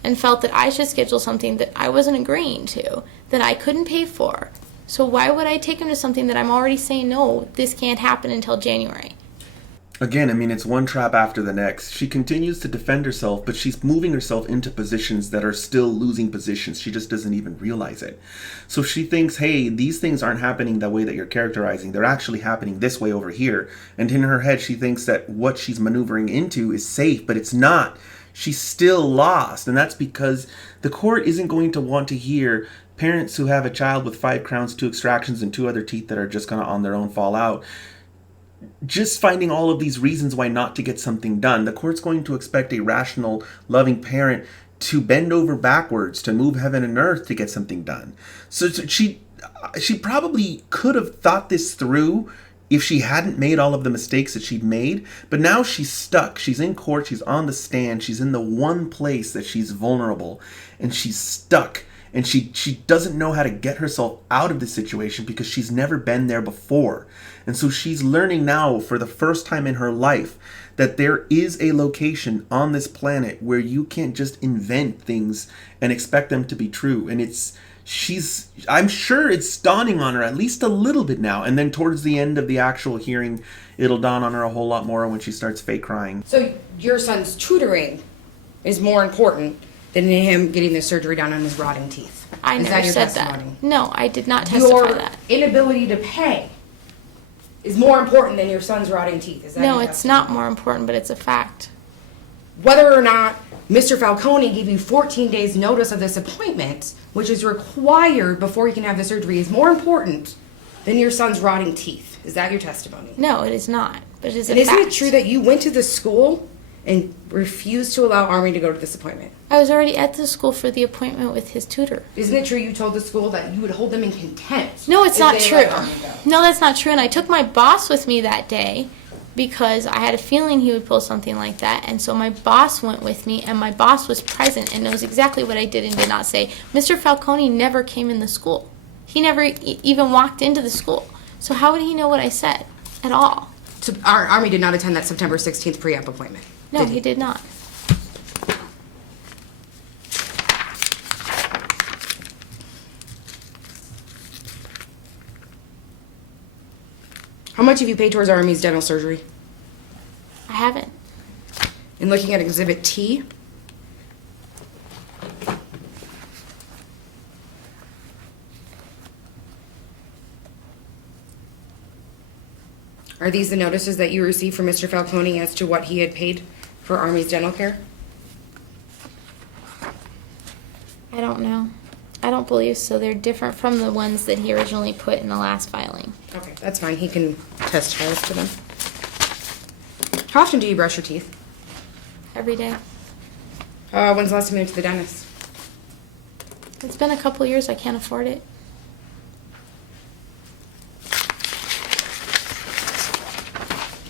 and felt that I should schedule something that I wasn't agreeing to, that I couldn't pay for. So why would I take him to something that I'm already saying, no, this can't happen until January? Again, I mean, it's one trap after the next. She continues to defend herself, but she's moving herself into positions that are still losing positions. She just doesn't even realize it. So she thinks, hey, these things aren't happening the way that you're characterizing. They're actually happening this way over here. And in her head, she thinks that what she's maneuvering into is safe, but it's not. She's still lost. And that's because the court isn't going to want to hear parents who have a child with 5 crowns, 2 extractions, and 2 other teeth that are just going to on their own fall out, just finding all of these reasons why not to get something done. The court's going to expect a rational, loving parent to bend over backwards, to move heaven and earth to get something done. So she probably could have thought this through if she hadn't made all of the mistakes that she'd made, but now she's stuck. She's in court, she's on the stand, she's in the one place that she's vulnerable, and she's stuck. And she doesn't know how to get herself out of this situation because she's never been there before. And so she's learning now for the first time in her life that there is a location on this planet where you can't just invent things and expect them to be true. And I'm sure it's dawning on her at least a little bit now. And then towards the end of the actual hearing, it'll dawn on her a whole lot more when she starts fake crying. So your son's tutoring is more important than him getting the surgery done on his rotting teeth. I Is never that your said testimony? that. No, I did not testify Your that. inability to pay is more important than your son's rotting teeth. Is that No, your it's testimony? not more important, but it's a fact. Whether or not Mr. Falcone gave you 14 days notice of this appointment, which is required before he can have the surgery, is more important than your son's rotting teeth. Is that your testimony? No, it is not, but it is a And isn't fact. it true that you went to the school and refused to allow Army to go to this appointment? I was already at the school for the appointment with his tutor. Isn't it true you told the school that you would hold them in contempt? No, it's if not they true. let Army go? No, that's not true. And I took my boss with me that day because I had a feeling he would pull something like that. And so my boss went with me, and my boss was present and knows exactly what I did and did not say. Mr. Falcone never came in the school. He never even walked into the school. So how would he know what I said at all? So our Army did not attend that September 16th pre-op appointment. No, he did not. How much have you paid towards Army's dental surgery? I haven't. In looking at Exhibit T, are these the notices that you received from Mr. Falcone as to what he had paid for Army's dental care? I don't know. I don't believe so. They're different from the ones that he originally put in the last filing. Okay, that's fine. He can testify as to them. How often do you brush your teeth? Every day. When's the last time you went to the dentist? It's been a couple years. I can't afford it.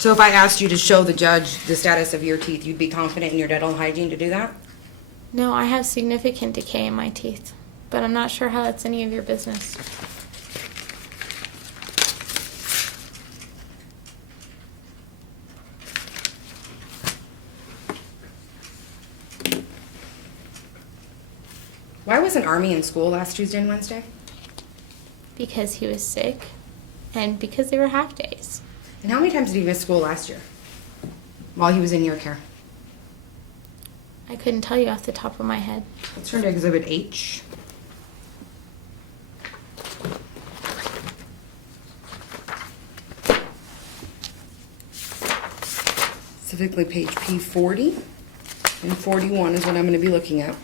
So if I asked you to show the judge the status of your teeth, you'd be confident in your dental hygiene to do that? No, I have significant decay in my teeth, but I'm not sure how that's any of your business. Why wasn't Army in school last Tuesday and Wednesday? Because he was sick, and because they were half days. And how many times did he miss school last year while he was in your care? I couldn't tell you off the top of my head. Let's turn to Exhibit H. Specifically page P40 and 41 is what I'm going to be looking at.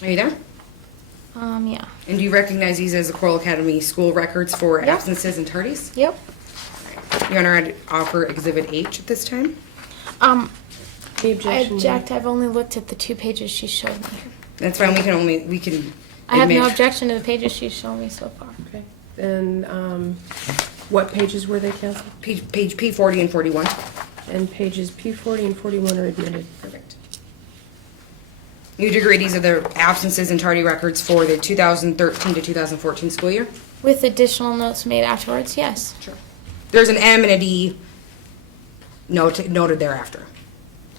Are you there? Yeah. And do you recognize these as the Coral Academy school records for Yep. absences and tardies? Yep. Your Honor, I'd offer Exhibit H at this time. The I objection. object. I've only looked at the 2 pages she showed me. That's fine. We can. I have no admit- objection to the pages she's shown me so far. Okay. And what pages were they, counsel? Page P40 and 41. And pages P40 and 41 are admitted. Perfect. You'd agree these are the absences and tardy records for the 2013 to 2014 school year? With additional notes made afterwards, yes. Sure. There's an M and a D noted thereafter.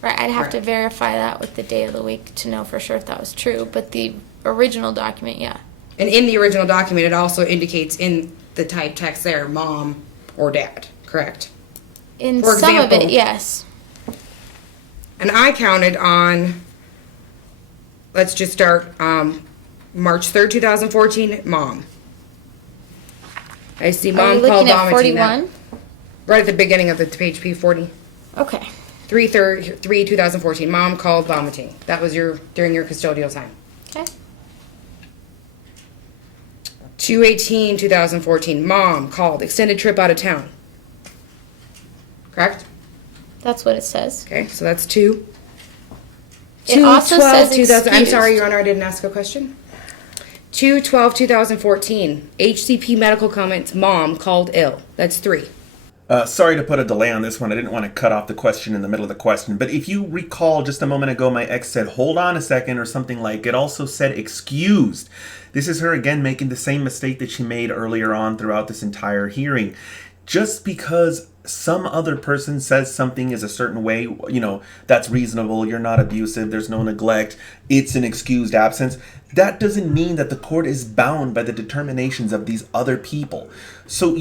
Right, I'd have to Correct. verify that with the day of the week to know for sure if that was true, but the original document, yeah. And in the original document, it also indicates in the type text there, mom or dad, correct? In For some of example- it, yes. And I counted on, let's just start, March 3rd, 2014, mom. I see Are mom you called looking at vomiting. 41? Right at the beginning of the page P40. Okay. 3/3/2014, mom called vomiting. That was during your custodial time. Okay. 2/18/2014, mom called, extended trip out of town. Correct? That's what it says. Okay, so that's 2. It also says 2000 I'm sorry, excused. Your Honor, I didn't ask a question. 2/12/2014, HCP medical comments, mom called ill. That's 3. Sorry to put a delay on this one. I didn't want to cut off the question in the middle of the question. But if you recall, just a moment ago, my ex said, hold on a second, or something like it. Also said excused. This is her again making the same mistake that she made earlier on throughout this entire hearing. Just because some other person says something is a certain way, that's reasonable, you're not abusive, there's no neglect, it's an excused absence, that doesn't mean that the court is bound by the determinations of these other people. So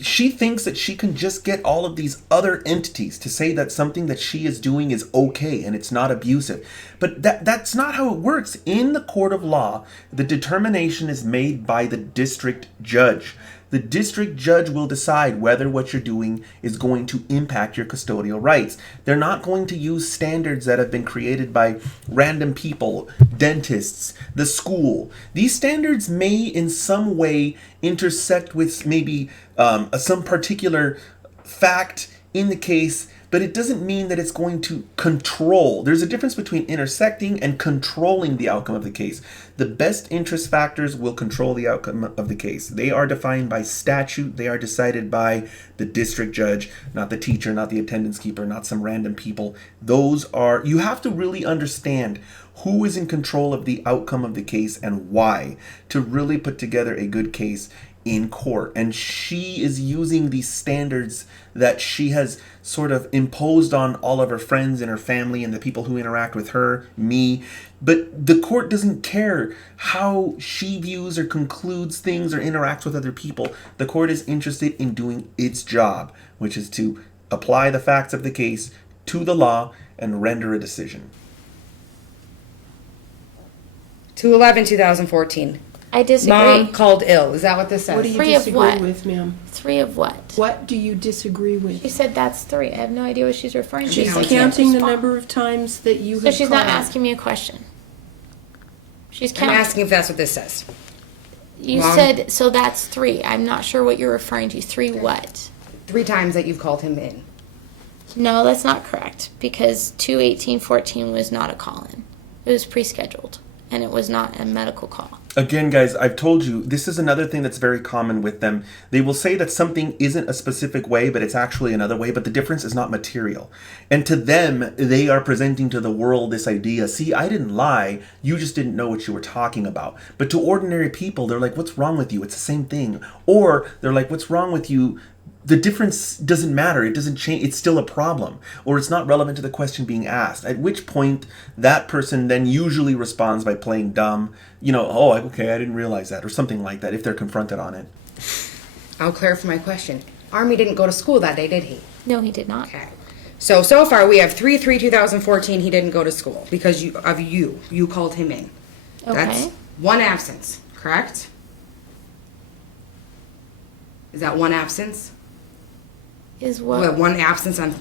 she thinks that she can just get all of these other entities to say that something that she is doing is okay and it's not abusive. But that's not how it works. In the court of law, the determination is made by the district judge. The district judge will decide whether what you're doing is going to impact your custodial rights. They're not going to use standards that have been created by random people, dentists, the school. These standards may in some way intersect with maybe some particular fact in the case, but it doesn't mean that it's going to control. There's a difference between intersecting and controlling the outcome of the case. The best interest factors will control the outcome of the case. They are defined by statute. They are decided by the district judge, not the teacher, not the attendance keeper, not some random people. You have to really understand who is in control of the outcome of the case and why to really put together a good case in court. And she is using these standards that she has sort of imposed on all of her friends and her family and the people who interact with her, me. But the court doesn't care how she views or concludes things or interacts with other people. The court is interested in doing its job, which is to apply the facts of the case to the law and render a decision. 2/11/2014, I disagree. mom called ill. Is that what this says? What do you 3 of disagree what? with, ma'am? 3 of what? What do you disagree She with? said that's 3. I have no idea what she's referring to. She's so I can't counting the respond. number of times that you So have she's not called. asking me a question. She's I'm counting. asking if that's what this says. You Mom? said, so that's 3. I'm not sure what you're referring to. 3 what? 3 times that you've called him in. No, that's not correct, because 2/18/14 was not a call-in. It was pre-scheduled, and it was not a medical call. Again, guys, I've told you, this is another thing that's very common with them. They will say that something isn't a specific way, but it's actually another way, but the difference is not material. And to them, they are presenting to the world this idea, see, I didn't lie, you just didn't know what you were talking about. But to ordinary people, they're like, what's wrong with you? It's the same thing. Or they're like, what's wrong with you? The difference doesn't matter. It doesn't change. It's still a problem, or it's not relevant to the question being asked. At which point, that person then usually responds by playing dumb. Oh, okay, I didn't realize that, or something like that, if they're confronted on it. I'll clarify my question. Army didn't go to school that day, did he? No, he did not. Okay. So far we have 3/3/2014. He didn't go to school because you called him in. That's Okay. one absence, correct? Is that one absence? Is We what? have one absence on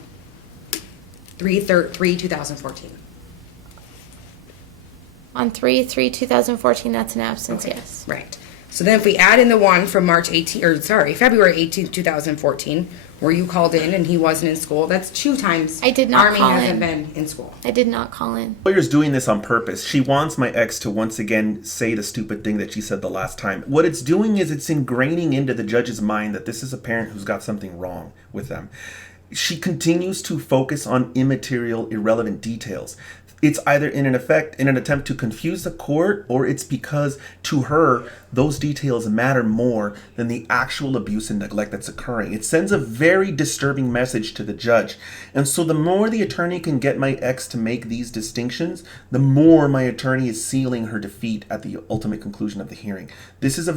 3/3/2014. On 3/3/2014, that's an absence, Okay. yes. Right. So then if we add in the one from February 18th, 2014, where you called in and he wasn't in school, that's 2 times I did not Army call hasn't in. been in school. I did not call in. Lawyer's doing this on purpose. She wants my ex to once again say the stupid thing that she said the last time. What it's doing is it's ingraining into the judge's mind that this is a parent who's got something wrong with them. She continues to focus on immaterial, irrelevant details. It's either in an attempt to confuse the court, or it's because to her, those details matter more than the actual abuse and neglect that's occurring. It sends a very disturbing message to the judge. And so the more the attorney can get my ex to make these distinctions, the more my attorney is sealing her defeat at the ultimate conclusion of the hearing. This is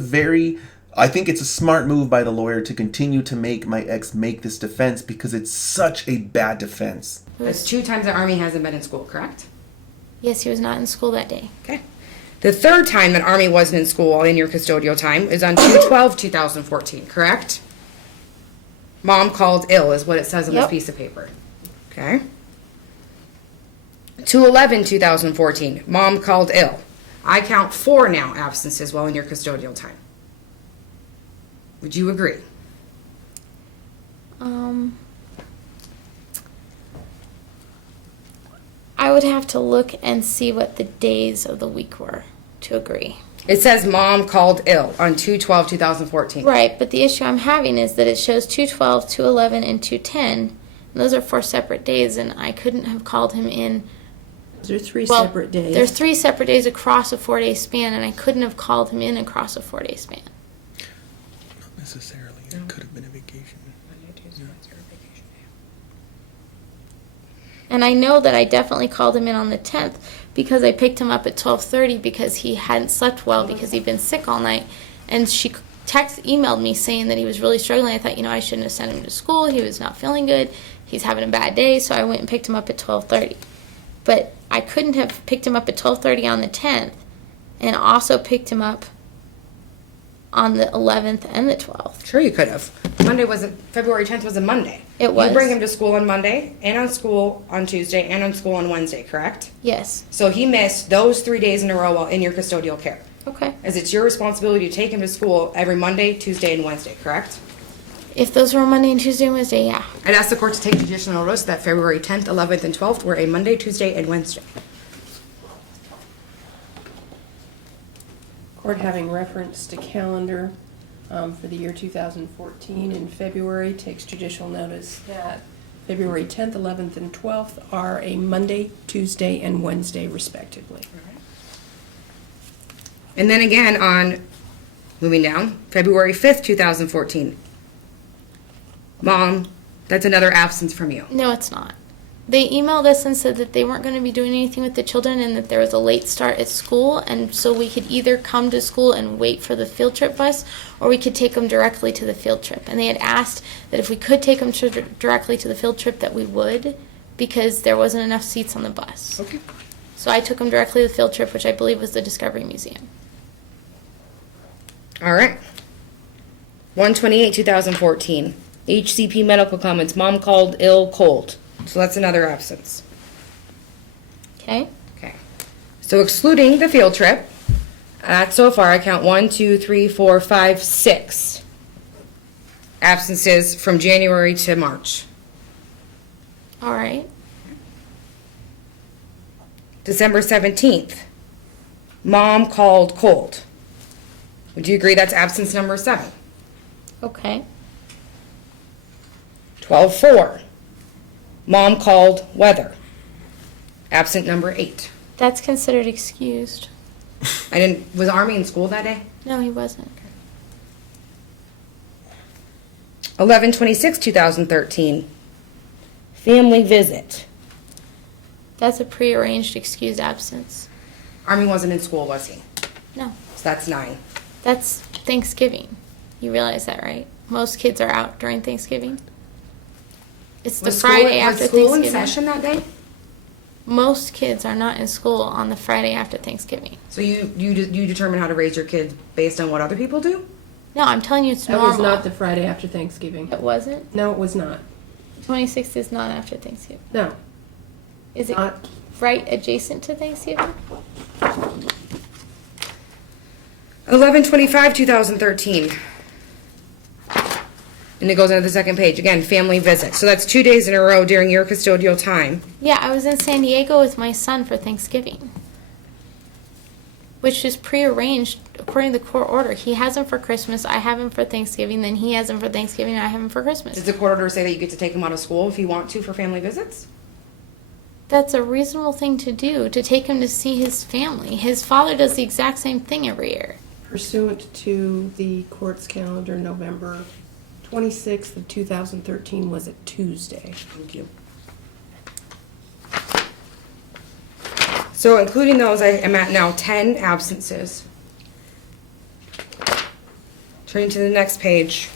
I think it's a smart move by the lawyer to continue to make my ex make this defense, because it's such a bad defense. That's 2 times that Army hasn't been in school, correct? Yes, he was not in school that day. Okay. The 3rd time that Army wasn't in school in your custodial time is on 2/12/2014, correct? Mom called ill is what it says on this Yep. piece of paper. Okay. 2/11/2014, Mom called ill. I count 4 now absences while in your custodial time. Would you agree? I would have to look and see what the days of the week were to agree. It says Mom called ill on 2/12/2014. Right, but the issue I'm having is that it shows 2/12, 2/11, and 2/10. And those are 4 separate days, and I couldn't have called him in. Those are 3 Well, separate days. There's 3 separate days across a 4-day span, and I couldn't have called him in across a 4-day span. Not necessarily. It could have been a vacation. And I know that I definitely called him in on the 10th because I picked him up at 12:30 because he hadn't slept well because he'd been sick all night. And she emailed me saying that he was really struggling. I thought, I shouldn't have sent him to school. He was not feeling good. He's having a bad day. So I went and picked him up at 12:30. But I couldn't have picked him up at 12:30 on the 10th and also picked him up on the 11th and the 12th. Sure you could have. February 10th was a Monday. It was. You bring him to school on Monday, and on school on Tuesday, and on school on Wednesday, correct? Yes. So he missed those 3 days in a row while in your custodial care. Okay. As it's your responsibility to take him to school every Monday, Tuesday, and Wednesday, correct? If those were Monday and Tuesday and Wednesday, yeah. I'd ask the court to take judicial notice that February 10th, 11th, and 12th were a Monday, Tuesday, and Wednesday. Court having reference to calendar for the year 2014 in February takes judicial notice that February 10th, 11th, and 12th are a Monday, Tuesday, and Wednesday respectively. And then again on, moving down, February 5th, 2014. Mom, that's another absence from you. No, it's not. They emailed us and said that they weren't going to be doing anything with the children and that there was a late start at school, and so we could either come to school and wait for the field trip bus, or we could take them directly to the field trip. And they had asked that if we could take them directly to the field trip that we would, because there wasn't enough seats on the bus. Okay. So I took them directly to the field trip, which I believe was the Discovery Museum. All right. 1/28/2014. HCP medical comments. Mom called ill cold. So that's another absence. Okay? Okay. So excluding the field trip, so far I count 1, 2, 3, 4, 5, 6 absences from January to March. All right. December 17th, mom called cold. Would you agree that's absence number 7? Okay. 12/4, mom called weather. Absent number 8. That's considered excused. Was Army in school that day? No, he wasn't. 11/26/2013, family visit. That's a prearranged excused absence. Army wasn't in school, was he? No. So that's 9. That's Thanksgiving. You realize that, right? Most kids are out during Thanksgiving. It's the Friday after was school in Thanksgiving. session that day? Most kids are not in school on the Friday after Thanksgiving. So you determine how to raise your kids based on what other people do? No, I'm telling you it's That normal. was not the Friday after Thanksgiving. It wasn't? No, it was not. 26th is not after Thanksgiving. No. Is it Not. right adjacent to Thanksgiving? 11/25/2013. And it goes into the second page. Again, family visit. So that's 2 days in a row during your custodial time. Yeah, I was in San Diego with my son for Thanksgiving, which is prearranged according to the court order. He has him for Christmas, I have him for Thanksgiving, then he has him for Thanksgiving, I have him for Christmas. Does the court order say that you get to take him out of school if you want to for family visits? That's a reasonable thing to do, to take him to see his family. His father does the exact same thing every year. Pursuant to the court's calendar, November 26th of 2013 was a Tuesday. Thank you. So including those, I am at now 10 absences. Turning to the next page.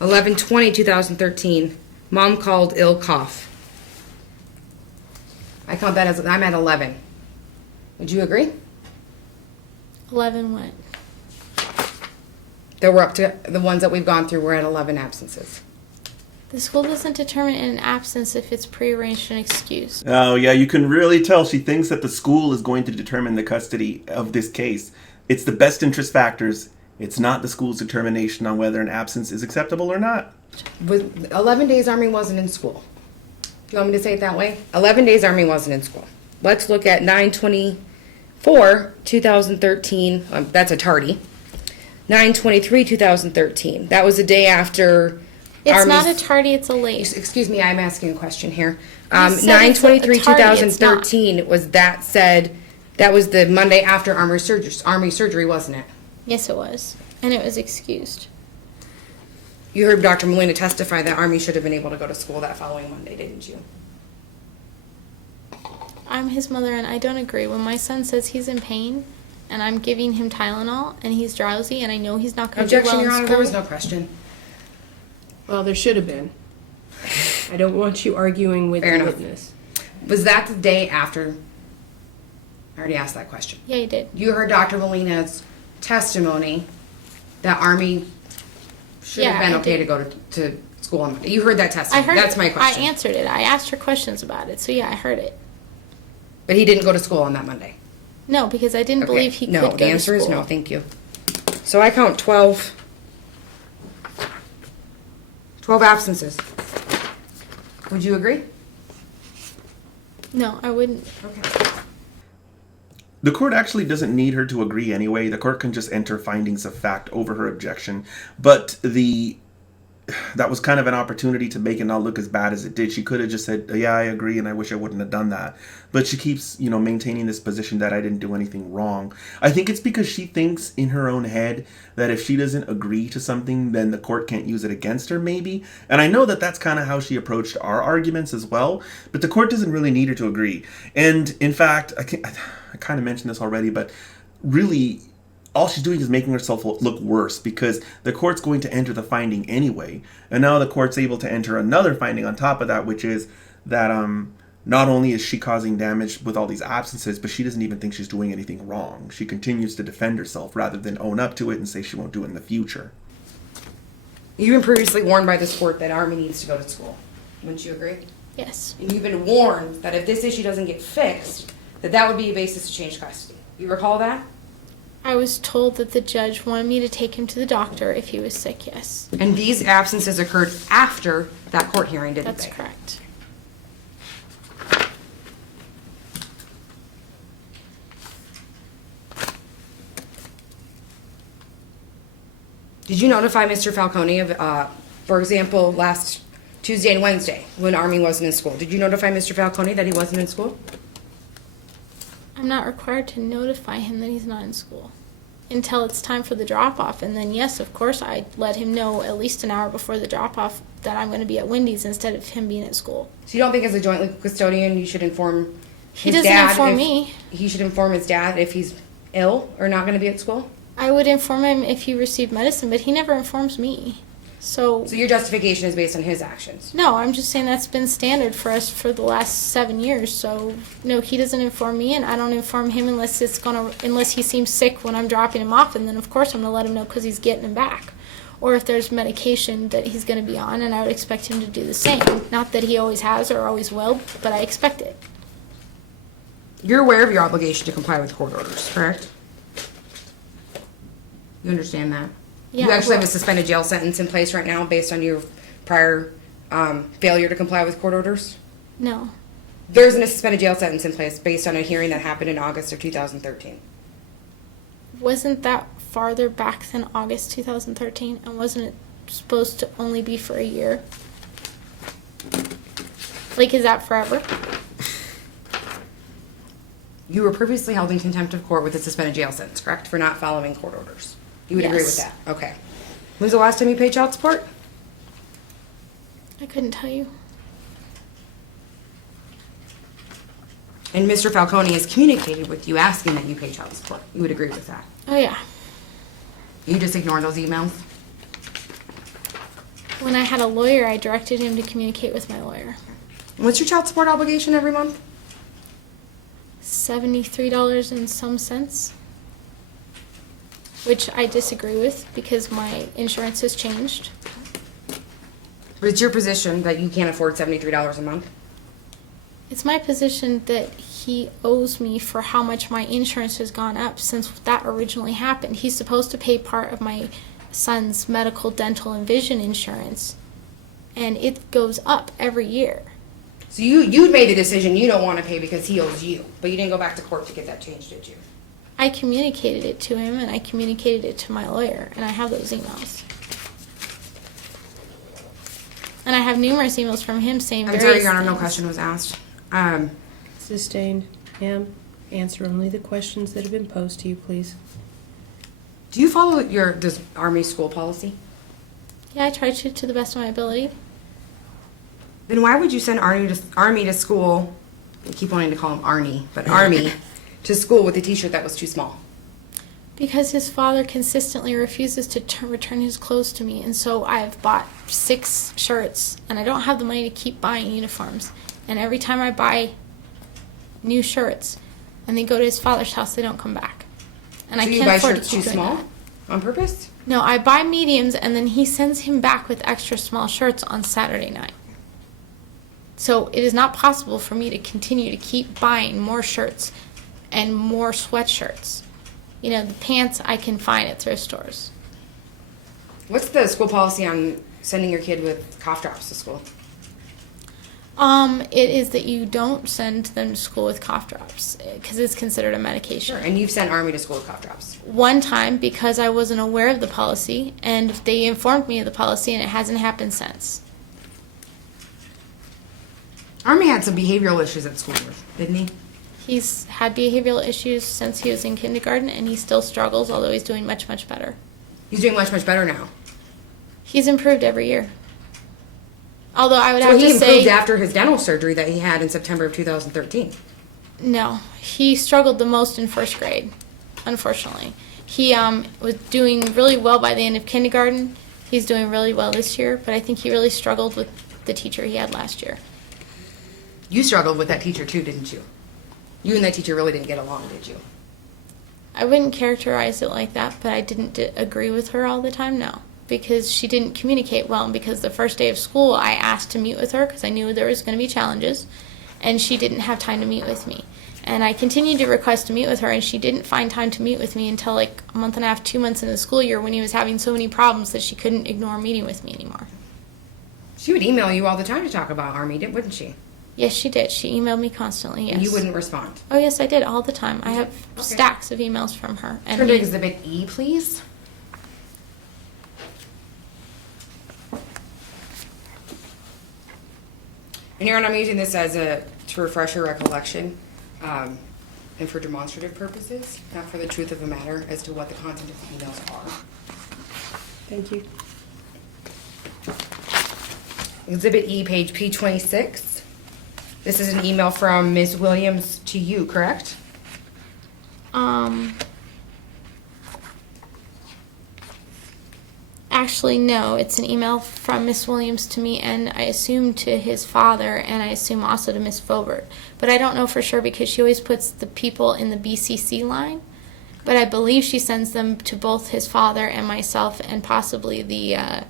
11/20/2013. Mom called ill cough. I count that as, I'm at 11. Would you agree? 11 what? That we're up to, the ones that we've gone through, we're at 11 absences. The school doesn't determine an absence if it's prearranged and excused. Oh, yeah, you can really tell she thinks that the school is going to determine the custody of this case. It's the best interest factors. It's not the school's determination on whether an absence is acceptable or not. With 11 days Army wasn't in school. Do you want me to say it that way? 11 days Army wasn't in school. Let's look at 9/24/2013. That's a tardy. 9/23/2013. That was the day after. It's Army's- not a tardy, it's a late. Excuse me, I'm asking a question here. You said it's a tardy, it's 9/23/2013 was that said. That was the Monday after Army surgery, wasn't it? Yes, it was. And it was excused. You heard Dr. Molina testify that Army should have been able to go to school that following Monday, didn't you? I'm his mother and I don't agree. When my son says he's in pain and I'm giving him Tylenol and he's drowsy and I know he's not going to do Objection, well Your in Honor, school. there was no question. Well, there should have been. I don't want you arguing with Fair the enough. witness. Was that the day after? I already asked that question. Yeah, you did. You heard Dr. Molina's testimony that Army should Yeah, have been I okay did. to go to school on Monday. You heard that I testimony. heard That's it. my question. I answered it. I asked her questions about it. So yeah, I heard it. But he didn't go to school on that Monday. No, because I didn't Okay. believe he No, could go the answer to is school. no. Thank you. So I count 12 absences. Would you agree? No, I wouldn't. Okay. The court actually doesn't need her to agree anyway. The court can just enter findings of fact over her objection. But that was kind of an opportunity to make it not look as bad as it did. She could have just said, yeah, I agree, and I wish I wouldn't have done that. But she keeps, maintaining this position that I didn't do anything wrong. I think it's because she thinks in her own head that if she doesn't agree to something, then the court can't use it against her, maybe. And I know that that's kind of how she approached our arguments as well. But the court doesn't really need her to agree. And in fact, I kind of mentioned this already, but really, all she's doing is making herself look worse because the court's going to enter the finding anyway. And now the court's able to enter another finding on top of that, which is that not only is she causing damage with all these absences, but she doesn't even think she's doing anything wrong. She continues to defend herself rather than own up to it and say she won't do it in the future. You've been previously warned by this court that Army needs to go to school. Wouldn't you agree? Yes. And you've been warned that if this issue doesn't get fixed, that would be a basis to change custody. You recall that? I was told that the judge wanted me to take him to the doctor if he was sick, yes. And these absences occurred after that court hearing, didn't That's they? correct. Did you notify Mr. Falcone of, for example, last Tuesday and Wednesday when Army wasn't in school? Did you notify Mr. Falcone that he wasn't in school? I'm not required to notify him that he's not in school until it's time for the drop-off. And then, yes, of course, I let him know at least an hour before the drop-off that I'm going to be at Wendy's instead of him being at school. So you don't think as a joint legal custodian you should inform He his doesn't dad inform if- me. He should inform his dad if he's ill or not going to be at school? I would inform him if he received medicine, but he never informs me. So So your justification is based on his actions? no, I'm just saying that's been standard for us for the last 7 years. So no, he doesn't inform me, and I don't inform him unless he seems sick when I'm dropping him off, and then of course I'm gonna let him know because he's getting him back, or if there's medication that he's gonna be on, and I would expect him to do the same. Not that he always has or always will, but I expect it. You're aware of your obligation to comply with court orders, correct? You understand that? Yeah, You actually have a well- suspended jail sentence in place right now based on your prior failure to comply with court orders? No, There's a suspended jail sentence in place based on a hearing that happened in August of 2013. wasn't that farther back than August 2013, and wasn't it supposed to only be for a year? Like, is that forever? You were previously held in contempt of court with a suspended jail sentence, correct? For not following court orders. You would agree with Yes. that? Okay. When's the last time you paid child support? I couldn't tell you. And Mr. Falcone has communicated with you asking that you pay child support. You would agree with that? Oh yeah. You just ignore those emails? When I had a lawyer, I directed him to communicate with my lawyer. What's your child support obligation every month? $73 and some cents, which I disagree with because my insurance has changed. But it's your position that you can't afford $73 a month? It's my position that he owes me for how much my insurance has gone up since that originally happened. He's supposed to pay part of my son's medical, dental, and vision insurance, and it goes up every year. So you made the decision you don't want to pay because he owes you, but you didn't go back to court to get that changed, did you? I communicated it to him, and I communicated it to my lawyer, and I have those emails. And I have numerous emails from him saying I'm various sorry, Your Honor, no things. question was asked. Sustained. Ma'am, answer only the questions that have been posed to you, please. Do you follow your Army school policy? Yeah, I try to the best of my ability. Then why would you send Army to school? I keep wanting to call him Arnie, but Army to school with a T-shirt that was too small. Because his father consistently refuses to return his clothes to me, and so I've bought 6 shirts, and I don't have the money to keep buying uniforms. And every time I buy new shirts, and they go to his father's house, they don't come back. And So I you can't buy afford shirts to keep too doing small that. on purpose? No, I buy mediums, and then he sends him back with extra small shirts on Saturday night. So it is not possible for me to continue to keep buying more shirts and more sweatshirts. You know, the pants I can find at thrift stores. What's the school policy on sending your kid with cough drops to school? It is that you don't send them to school with cough drops because it's considered a medication. Sure, and you've sent Army to school with cough drops. One time because I wasn't aware of the policy, and they informed me of the policy, and it hasn't happened since. Army had some behavioral issues at school, didn't he? He's had behavioral issues since he was in kindergarten, and he still struggles, although he's doing much, much better. He's doing much, much better now. He's improved every year. Although I would So have he to improved say, after his dental surgery that he had in September of 2013. no, he struggled the most in first grade, unfortunately. He was doing really well by the end of kindergarten. He's doing really well this year, but I think he really struggled with the teacher he had last year. You struggled with that teacher too, didn't you? You and that teacher really didn't get along, did you? I wouldn't characterize it like that, but I didn't agree with her all the time, no. Because she didn't communicate well, and because the first day of school I asked to meet with her because I knew there was going to be challenges, and she didn't have time to meet with me. And I continued to request to meet with her, and she didn't find time to meet with me until like a month and a half, 2 months into the school year when he was having so many problems that she couldn't ignore meeting with me anymore. She would email you all the time to talk about Army, wouldn't she? Yes, she did. She emailed me constantly, yes. And you wouldn't respond. Oh, yes, I did, all the time. I have Okay. stacks of emails from her. Turn to Exhibit E, please. And Your Honor, I'm using this to refresh your recollection, and for demonstrative purposes, not for the truth of the matter as to what the content of the emails are. Thank you. Exhibit E, page P26. This is an email from Ms. Williams to you, correct? Actually, no. It's an email from Miss Williams to me, and I assume to his father, and I assume also to Miss Filbert. But I don't know for sure because she always puts the people in the BCC line. But I believe she sends them to both his father and myself, and possibly the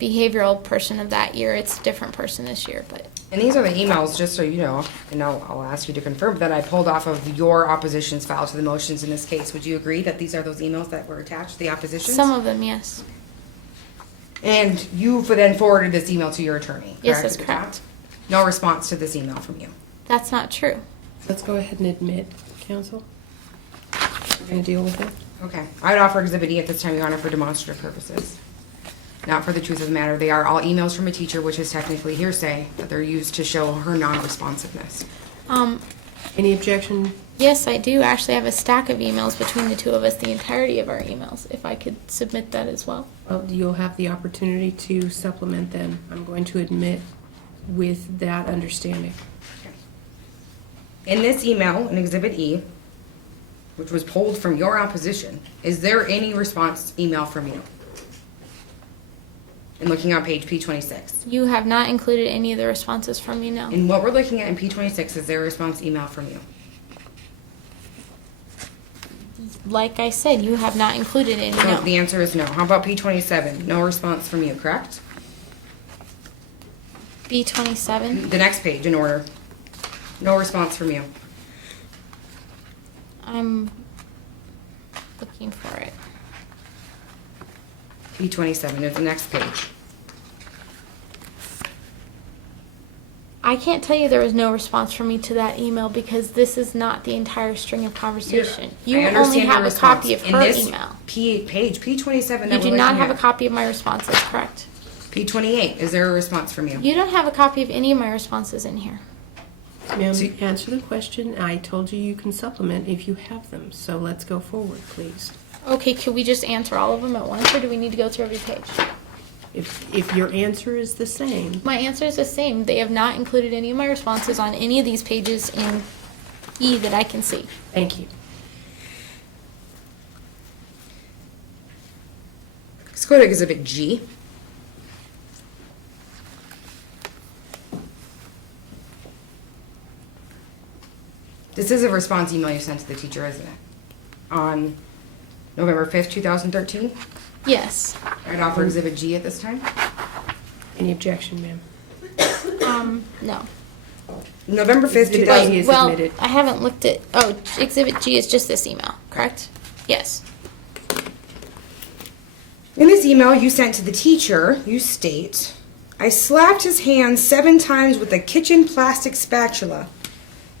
behavioral person of that year. It's a different person this year, but. And these are the emails, just so you know, and I'll ask you to confirm that I pulled off of your opposition's file to the motions in this case. Would you agree that these are those emails that were attached, the oppositions? Some of them, yes. And you then forwarded this email to your attorney, correct? Yes, that's correct. No response to this email from you. That's not true. Let's go ahead and admit, counsel. We're going to deal with it. Okay. I would offer Exhibit E at this time, Your Honor, for demonstrative purposes. Not for the truth of the matter. They are all emails from a teacher, which is technically hearsay, but they're used to show her non-responsiveness. Any objection? Yes, I do actually have a stack of emails between the two of us, the entirety of our emails, if I could submit that as well. Well, you'll have the opportunity to supplement then. I'm going to admit with that understanding. In this email, in Exhibit E, which was pulled from your opposition, is there any response email from you? And looking on page P26. You have not included any of the responses from me, no. And what we're looking at in P26, is there a response email from you? Like I said, you have not included any, So no. the answer is no. How about P27? No response from you, correct? B27, The next page in order. No response from you. I'm looking for it. P27 is the next page. I can't tell you there was no response from me to that email because this is not the entire string of conversation. You I only understand your have a response. copy of In her this email. page P27 that You we're do not looking have a at. copy of my responses, correct? P28, is there a response from you? You don't have a copy of any of my responses in here. Ma'am, See- answer the question. I told you you can supplement if you have them. So let's go forward, please. Okay, could we just answer all of them at once, or do we need to go through every page? If your answer is the same, My answer is the same. They have not included any of my responses on any of these pages in E that I can see. thank you. Let's go to Exhibit G. This is a response email you sent to the teacher, isn't it? On November 5th, 2013. Yes. I'd offer Exhibit G at this time. Any objection, ma'am? No. November 5th, Exhibit 2000. G is Well, admitted. I haven't looked at, Exhibit G is just this email, correct? Yes. In this email you sent to the teacher, you state, I slapped his hand 7 times with a kitchen plastic spatula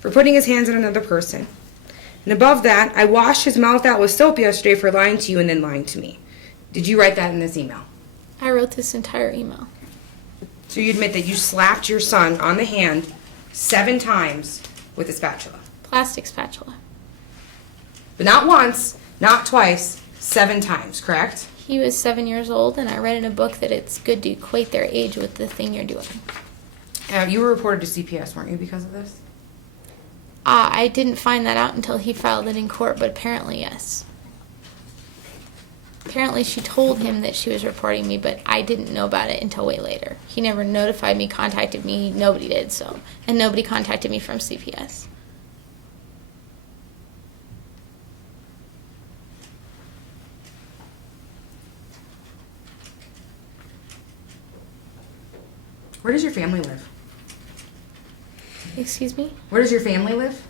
for putting his hands on another person. And above that, I washed his mouth out with soap yesterday for lying to you and then lying to me. Did you write that in this email? I wrote this entire email. So you admit that you slapped your son on the hand 7 times with a spatula. Plastic spatula. But not once, not twice, 7 times, correct? He was 7 years old, and I read in a book that it's good to equate their age with the thing you're doing. You were reported to CPS, weren't you, because of this? I didn't find that out until he filed it in court, but apparently, yes. Apparently, she told him that she was reporting me, but I didn't know about it until way later. He never notified me, contacted me, nobody did so. And nobody contacted me from CPS. Where does your family live? Excuse me? Where does your family live?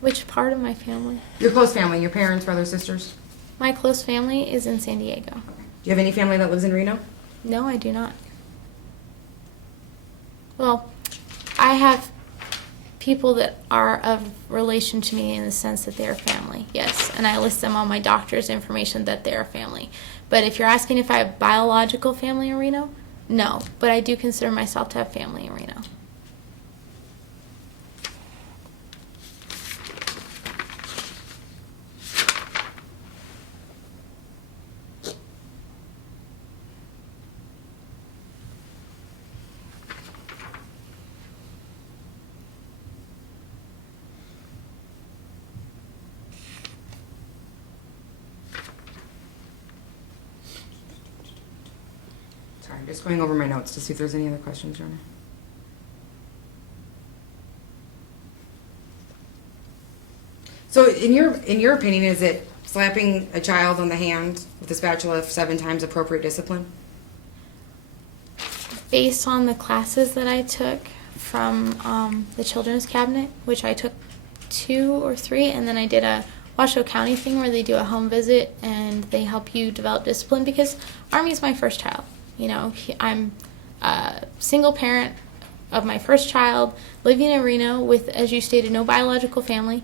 Which part of my family? Your close family, your parents, brothers, sisters? My close family is in San Diego. Do you have any family that lives in Reno? No, I do not. Well, I have people that are of relation to me in the sense that they're family, yes. And I list them on my doctor's information that they're family. But if you're asking if I have biological family in Reno, No, but I do consider myself to have family in Reno. Sorry, I'm just going over my notes to see if there's any other questions, Your Honor. So in your opinion, is it slapping a child on the hand with a spatula 7 times appropriate discipline? Based on the classes that I took from the children's cabinet, which I took 2 or 3, and then I did a Washoe County thing where they do a home visit and they help you develop discipline, because Army's my first child. You know, I'm a single parent of my first child, living in Reno with, as you stated, no biological family.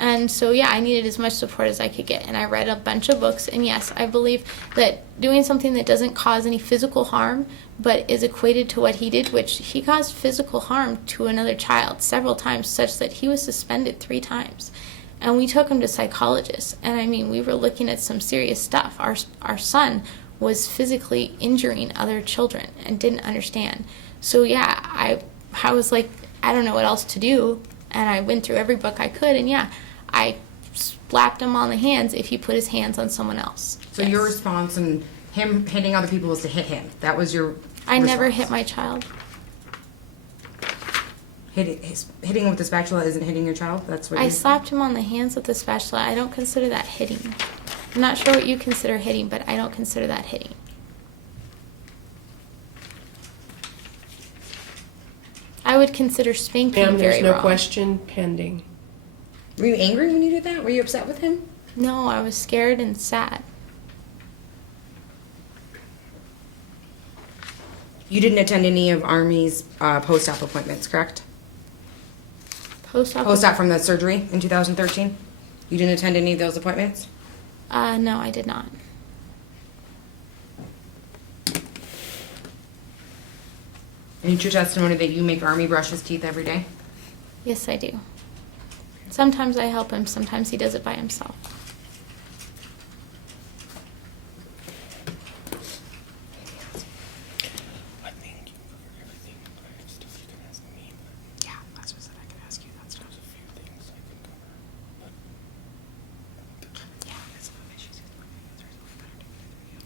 And so, yeah, I needed as much support as I could get. And I read a bunch of books. And yes, I believe that doing something that doesn't cause any physical harm, but is equated to what he did, which he caused physical harm to another child several times, such that he was suspended 3 times. And we took him to psychologists. And I mean, we were looking at some serious stuff. Our son was physically injuring other children and didn't understand. So yeah, I was like, I don't know what else to do. And I went through every book I could, and yeah, I slapped him on the hands if he put his hands on someone else. So your response and him hitting other people was to hit him. That was your I never response. hit my child. Hitting with the spatula isn't hitting your child? That's what I you slapped him on the hands with the spatula. I don't consider that hitting. I'm not sure what you consider hitting, but I don't consider that hitting. I would consider spanking Ma'am, very there's no wrong. question pending. Were you angry when you did that? Were you upset with him? No, I was scared and sad. You didn't attend any of Army's post-op appointments, correct? Post-op. Post-op from the surgery in 2013? You didn't attend any of those appointments? No, I did not. And it's your testimony that you make Army brush his teeth every day? Yes, I do. Sometimes I help him. Sometimes he does it by himself. I think you covered everything. I have stuff you can ask me. Yeah, that's what I said I could ask you that stuff. There's a few things I can cover. But Yeah, that's a lot of issues.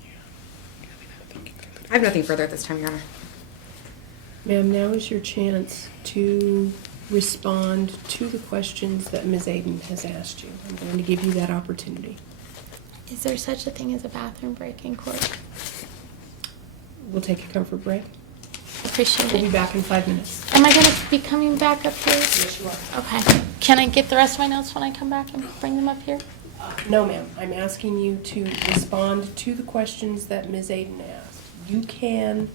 yeah, I have nothing further at this time, Your Honor. Ma'am, now is your chance to respond to the questions that Ms. Aden has asked you. I'm going to give you that opportunity. Is there such a thing as a bathroom break in court? We'll take a comfort break. Appreciate We'll be it. back in 5 minutes. Am I going to be coming back up here? Yes, you are. Okay. Can I get the rest of my notes when I come back and bring them up here? No, ma'am. I'm asking you to respond to the questions that Ms. Aden asked. You can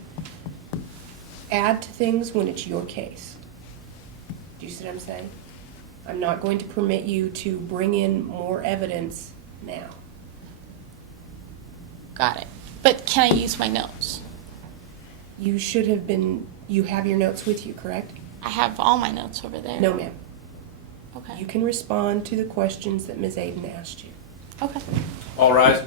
add to things when it's your case. Do you see what I'm saying? I'm not going to permit you to bring in more evidence now. Got it. But can I use my notes? You should have been, you have your notes with you, correct? I have all my notes over there. No, ma'am. Okay. You can respond to the questions that Ms. Aden asked you. Okay. All rise.